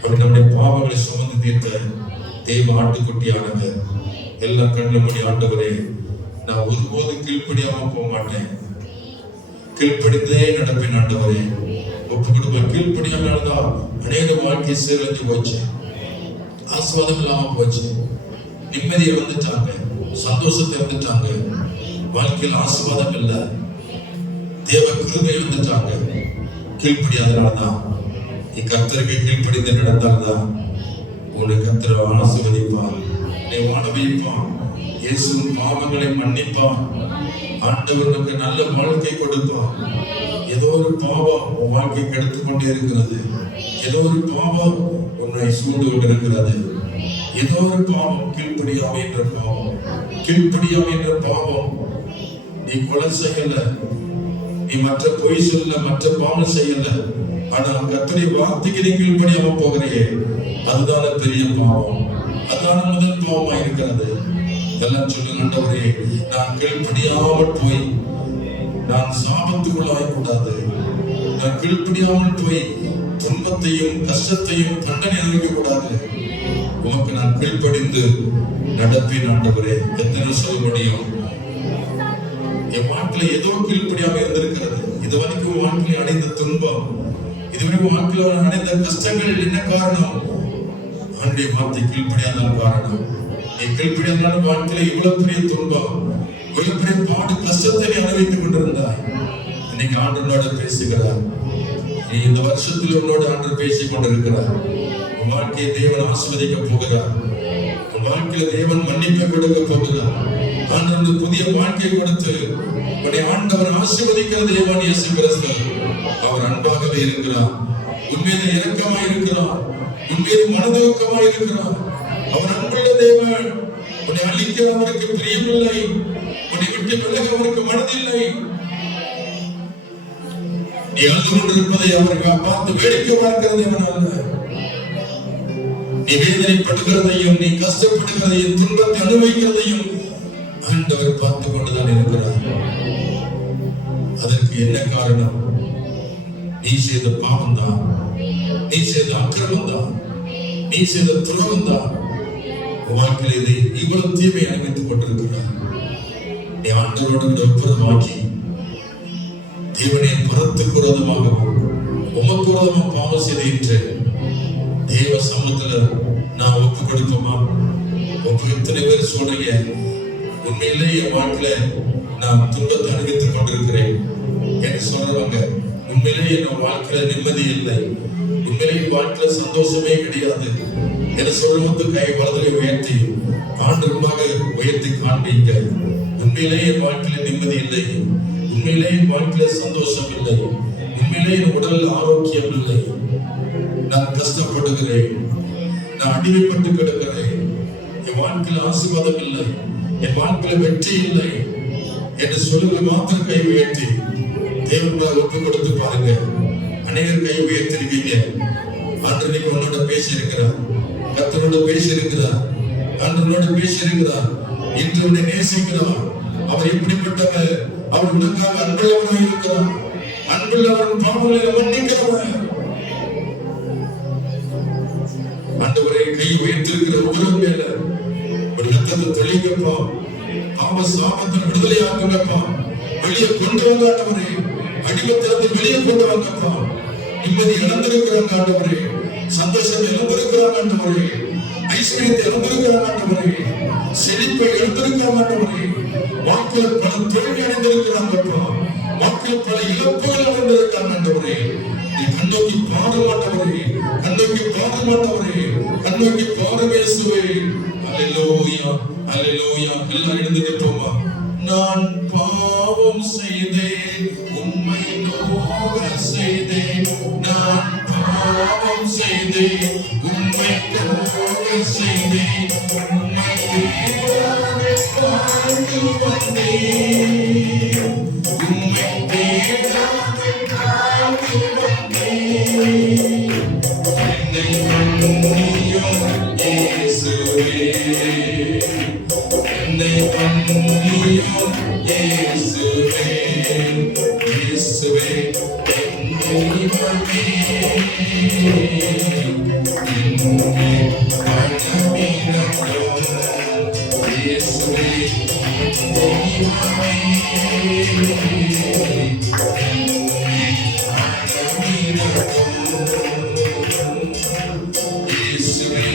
அவர் நம்முடைய பாவங்களை சுமந்து தீர்த்த தெய்வ ஆட்டுக்குட்டியானவர். எல்லா கண்ணுபடி ஆண்டவரே, நான் ஒருபோது கீழ்ப்படியாம போக மாட்டேன், கீழ்ப்படிந்தே நடப்பேன். ஆண்டவரே, ஒப்பு கொடுப்ப கீழ்ப்படியாமதான் அநேக வாழ்க்கை சீரழிஞ்சு போச்சு. ஆசீர்வாதம் இல்லாம போச்சு. நிம்மதியை வந்துட்டாங்க, சந்தோஷத்தை வந்துட்டாங்க, வாழ்க்கையில் ஆசீர்வாதம் இல்லை, தேவ கிருபை வந்துட்டாங்க. கீழ்ப்படியாதனால்தான், நீ கர்த்தருக்கு கீழ்ப்படிந்து நடந்தால்தான் உன்னை கர்த்தர் ஆசீர்வதிப்பான், நீ வாழ வைப்பான். இயேசுவின் பாவங்களை மன்னிப்பான். ஆண்டவருக்கு நல்ல வாழ்க்கை கொடுப்பான். ஏதோ ஒரு பாவம் உன் வாழ்க்கை கெடுத்து கொண்டே இருக்கிறது. ஏதோ ஒரு பாவம் உன்னை சூழ்ந்து கொண்டிருக்கிறது. ஏதோ ஒரு பாவம், கீழ்ப்படியாமை என்ற பாவம். கீழ்ப்படியாமை என்ற பாவம். நீ கொலை செய்யல, நீ மற்ற பொய் சொல்ல, மற்ற பாவம் செய்யல, ஆனா கர்த்தருடைய வார்த்தைக்கு நீ கீழ்ப்படியாம போகிறையே, அதுதான பெரிய பாவம். அதுதான முதல் பாவமா இருக்கிறது. எல்லாம் சொல்லுங்க, ஆண்டவரே நான் கீழ்ப்படியாமல் போய் நான் சாபத்துக்குள்ளாய் கூடாது. நான் கீழ்ப்படியாமல் போய் துன்பத்தையும் கஷ்டத்தையும் தண்டனை அனுபவிக்க கூடாது. உமக்கு நான் கீழ்ப்படிந்து நடப்பேன் ஆண்டவரே. எத்தனை சொல்ல முடியும்? என் வாழ்க்கையில ஏதோ கீழ்ப்படியாம இருந்திருக்கிறது. இது வரைக்கும் வாழ்க்கையில் அடைந்த துன்பம், இதுவரைக்கும் வாழ்க்கையில் அடைந்த கஷ்டங்கள் என்ன காரணம்? ஆண்டுடைய வார்த்தை கீழ்ப்படியாத காரணம். நீ கீழ்ப்படியாத வாழ்க்கையில இவ்வளவு பெரிய துன்பம், இவ்வளவு பெரிய பாடு, கஷ்டத்தை நீ அனுபவித்துக் கொண்டிருந்தாய். இன்னைக்கு ஆண்டவனோட பேசுகிறார். நீ இந்த வருஷத்துல உன்னோட ஆண்டவர் பேசிக் கொண்டிருக்கிறார். உன் வாழ்க்கையை தேவன் ஆசீர்வதிக்க போகிறார். உன் வாழ்க்கையில தேவன் மன்னிப்பை கொடுக்க போகிறார். ஆண்டவர் புதிய வாழ்க்கை கொடுத்து உன்னை ஆண்டவர் ஆசீர்வதிக்கிற தேவன் இயேசு கிறிஸ்து. அவர் அன்பாகவே இருக்கிறார், உண்மையில இரக்கமாய் இருக்கிறார், உண்மையில மனதுக்கமாய் இருக்கிறார். அவர் அன்புள்ள தேவன். உன்னை அழிக்க அவருக்கு பிரியமில்லை, உன்னை விட்டு விலக அவருக்கு மனதில்லை. நீ அழுது கொண்டிருப்பதை அவர் பார்த்து வேடிக்கை பார்க்கிற தேவன் அல்ல. நீ வேதனைப்படுகிறதையும், நீ கஷ்டப்படுகிறதையும், துன்பத்தை அனுபவிக்கிறதையும் ஆண்டவர் பார்த்து கொண்டுதான் இருக்கிறார். அதற்கு என்ன காரணம்? நீ செய்த பாவம் தான், நீ செய்த அக்கிரமம் தான், நீ செய்த துரோகம் தான். வாழ்க்கையிலே இவ்வளவு தீமை அனுபவித்துக் கொண்டிருக்கிறார். நீ ஆண்டவரோடு ஒப்புரமாக்கி தேவனை புறத்துக்கு விரோதமாகவும் உமக்கு விரோதமாக பாவம் செய்து தேவ சமூகத்துல நான் ஒப்பு கொடுப்போமா? ஒப்பு எத்தனை பேர் சொல்றீங்க, உண்மையிலேயே என் வாழ்க்கையில நான் துன்பத்தை அனுபவித்துக் கொண்டிருக்கிறேன் என்று சொல்றவங்க, உண்மையிலேயே என் வாழ்க்கையில நிம்மதி இல்லை, உண்மையிலேயே வாழ்க்கையில சந்தோஷமே கிடையாது என்று சொல்லும்போது கை வலதுகை உயர்த்தி ஆண்டவருமாக உயர்த்தி காண்பீங்க. உண்மையிலேயே என் வாழ்க்கையில நிம்மதி இல்லை, உண்மையிலேயே என் வாழ்க்கையில சந்தோஷம் இல்லை, உண்மையிலேயே என் உடல் ஆரோக்கியம் இல்லை, நான் கஷ்டப்படுகிறேன், நான் அடிமைப்பட்டு கிடக்கிறேன், என் வாழ்க்கையில ஆசீர்வாதம் இல்லை, என் வாழ்க்கையில வெற்றி இல்லை என்று சொல்லுங்க. மாத்திரம் கை உயர்த்தி தேவனுக்காக ஒப்பு கொடுத்து பாருங்க. அநேகர் கை உயர்த்திருக்கீங்க. ஆண்டவருக்கு உன்னோட பேசி இருக்கிறார், கர்த்தரோட பேசி இருக்கிறார், ஆண்டவரோட பேசி இருக்கிறார். இன்று உன்னை நேசிக்கிறார். அவர் எப்படிப்பட்டவர்? அவர் உனக்காக அன்புள்ளவராக இருக்கிறார். அன்புள்ளவர் பாவங்களை மன்னிக்கிறவர். ஆண்டவரை கை உயர்த்திருக்கிற ஒவ்வொரு மேல ஒரு ரத்தத்தை தெளிங்கப்பா, பாவ சாபத்தை விடுதலை ஆக்குங்கப்பா, வெளியே கொண்டு வந்த ஆண்டவரே, அடிமத்திலிருந்து வெளியே கொண்டு வந்தப்பா. நிம்மதி இழந்திருக்கிறாங்க ஆண்டவரே, சந்தோஷத்தை இழந்திருக்கிறாங்க ஆண்டவரே, ஐஸ்வர்யத்தை இழந்திருக்கிறாங்க ஆண்டவரே, செழிப்பை இழந்திருக்கிறாங்க ஆண்டவரே, வாழ்க்கையில் பல தோல்வி அடைந்திருக்கிறாங்கப்பா, வாழ்க்கையில் பல இழப்புகள் அடைந்திருக்கிறாங்க ஆண்டவரே. நீ கண்ணோக்கி பாட மாட்டவரே, கண்ணோக்கி பாட மாட்டவரே, கண்ணோக்கி பாட இயேசுவே. அல்லேலூயா, அல்லேலூயா. எல்லாம் எழுந்து நிற்போமா? நான் பாவம் செய்தேன், உம்மை நோக செய்தேன், நான் பாவம் செய்தேன், உம்மை நோக செய்தேன், உம்மை தேடாமல் வாழ்ந்து வந்தேன், உம்மை தேடாமல் வாழ்ந்து வந்தேன். என்னை மன்னியும் இயேசுவே, என்னை மன்னியும் இயேசுவே, இயேசுவே என்னை மன்னியும், என்னை மன்னியும் இயேசுவே, என்னை மன்னியும் இயேசுவே.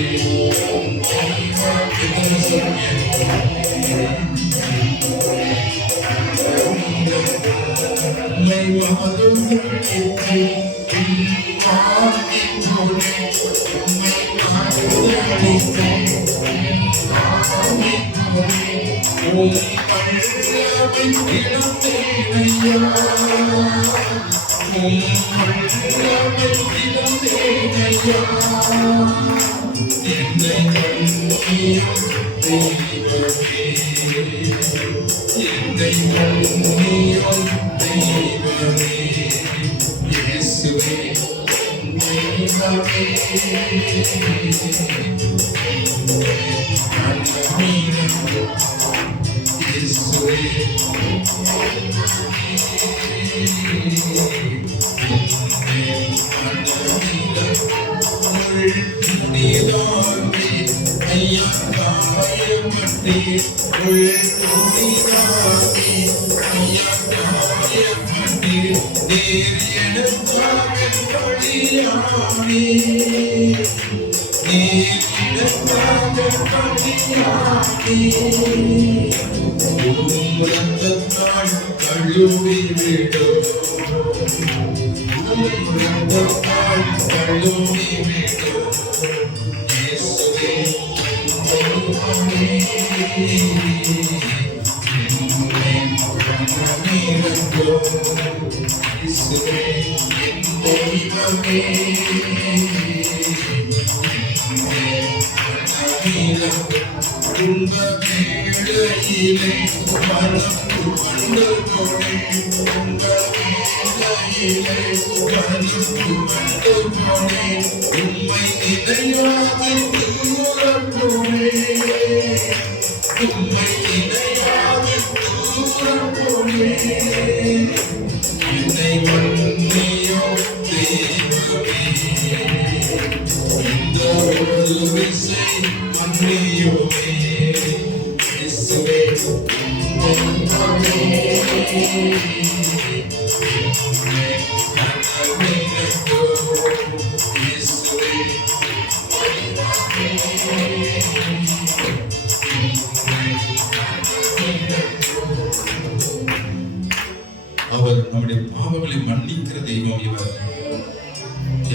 அவர் நம்முடைய பாவங்களை மன்னிக்கிற தெய்வம். இவர்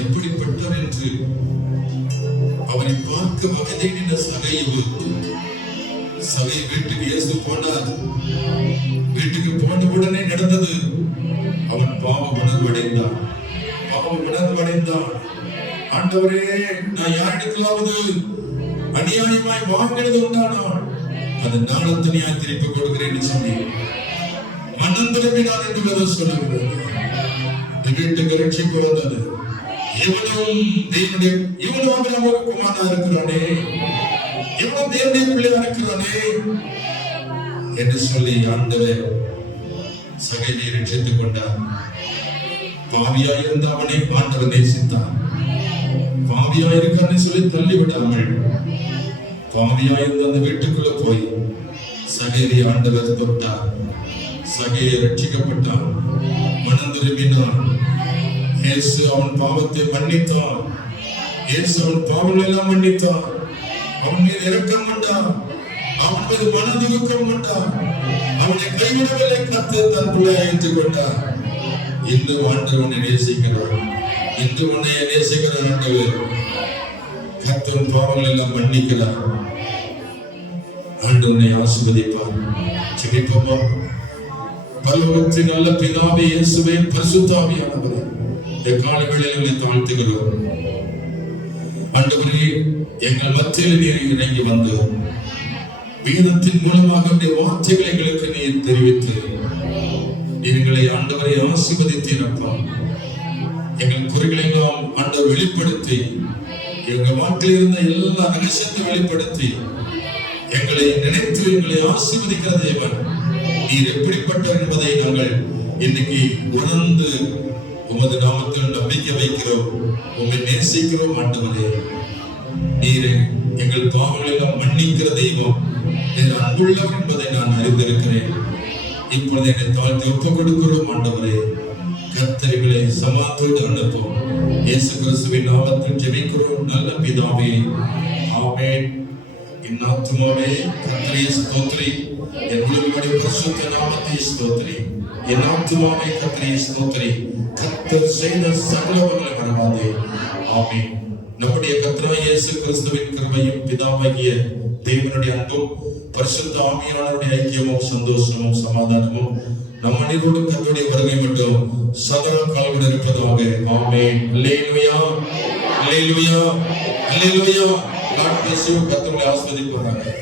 எப்படிப்பட்டவர் என்று அவரை பார்க்க வகை தேடின சகைவு. சகை வீட்டுக்கு இயேசு போனார். வீட்டுக்கு போன உடனே நடந்தது, அவன் பாவ உணர்வடைந்தான். ஆண்டவரே, நான் யாரிடத்திலாவது அநியாயமாய் வாங்கினது உண்டானால் அது நான் தனியாய் திருப்பி கொடுக்கிறேன் சொல்லி மனம் திரும்பினான் என்று வேதம் சொல்லுகிறது. வீட்டுக்கு ரட்சிப்பு வந்தது. இவனும் ஆபிரகாமுக்கு குமாரனா இருக்கிறானே, இவனும் தேவனுடைய பிள்ளையா இருக்கிறானே என்று சொல்லி ஆண்டவர் சகையை ரட்சித்துக் கொண்டார். பாவியாயிருந்த அவனை ஆண்டவர் நேசித்தார். பாவியாயிருக்கான்னு சொல்லி தள்ளிவிடாமல் பாவியாயிருந்த அந்த வீட்டுக்குள்ள போய் சகையை ஆண்டவர் தொட்டார். சகையை ரட்சிக்கப்பட்டான், மனம் திரும்பினான். இயேசு அவன் பாவத்தை மன்னித்தான். இயேசு அவன் பாவங்கள் எல்லாம் மன்னித்தான். அவன் மீது இரக்கம் கொண்டான், அவன் மீது மனதுருக்கம் கொண்டான். அவனை கைவிடவில்லை. கர்த்தர் தன் பிள்ளையை ஏற்றுக் கொண்டார். இன்று ஆண்டவர் உன்னை நேசிக்கிறார். இன்று உன்னை நேசிக்கிற ஆண்டவர் கர்த்தர் பாவங்கள் எல்லாம் மன்னிக்கிறார். ஆண்டவர் உன்னை ஆசீர்வதிப்பார். ஜெபிப்போமா. பரலோகத்தின் நல்ல பிதாவே, இயேசுவே, பரிசுத்த ஆவியானவரே, இந்த காலை வேளையிலே தாழ்த்துகிறோம். ஆண்டவரே, எங்கள் மத்தியில் நீர் இறங்கி வந்து வேதத்தின் மூலமாக உடைய வார்த்தைகளை எங்களுக்கு நீர் தெரிவித்து எங்களை ஆண்டவரை ஆசீர்வதித்தீரப்பா. எங்கள் குறைகளை எல்லாம் ஆண்டவர் வெளிப்படுத்தி எங்கள் வாழ்க்கையில் இருந்த எல்லா ரகசியத்தை வெளிப்படுத்தி எங்களை நினைத்து எங்களை ஆசீர்வதிக்கிற தேவன் நீர் எப்படிப்பட்டவர் என்பதை நாங்கள் இன்னைக்கு உணர்ந்து உமது நாமத்தில் நம்பிக்கை வைக்கிறோம். உங்களை நேசிக்கிறோம். ஆண்டவரே, நீர் எங்கள் பாவங்களை எல்லாம் மன்னிக்கிற தெய்வம், நீர் அன்புள்ளவர் என்பதை நான் அறிந்திருக்கிறேன். இப்பொழுது என்னை தாழ்த்தி ஒப்புக் கொடுக்கிறோம். ஆண்டவரே, கர்த்தர்களை சமாதத்தோடு அனுப்பும். இயேசு கிறிஸ்துவின் நாமத்தில் ஜெபிக்கிறோம் நல்ல பிதாவே, ஆமென். என் ஆத்துமாவே கர்த்தரை ஸ்தோத்திரி, என் உங்களுடைய பரிசுத்த நாமத்தை ஸ்தோத்திரி. என் ஆத்துமாவை கர்த்தரை ஸ்தோத்திரி. கர்த்தர் செய்த சகலவங்களை மறவாதே. ஆமென். நம்முடைய கர்த்தராகிய இயேசு கிறிஸ்துவின் கிருபையும் பிதாவாகிய தேவனுடைய அன்பும் பரிசுத்த ஆவியானவருடைய ஐக்கியமும் சந்தோஷமும் சமாதானமும் நம் அனைவரோடு கர்த்தருடைய வருகை மட்டும் சதா காலமுடன் இருப்பதாக. ஆமென். அல்லேலூயா, அல்லேலூயா, அல்லேலூயா. God bless you. கர்த்தரை ஆசீர்வதிப்பாராக.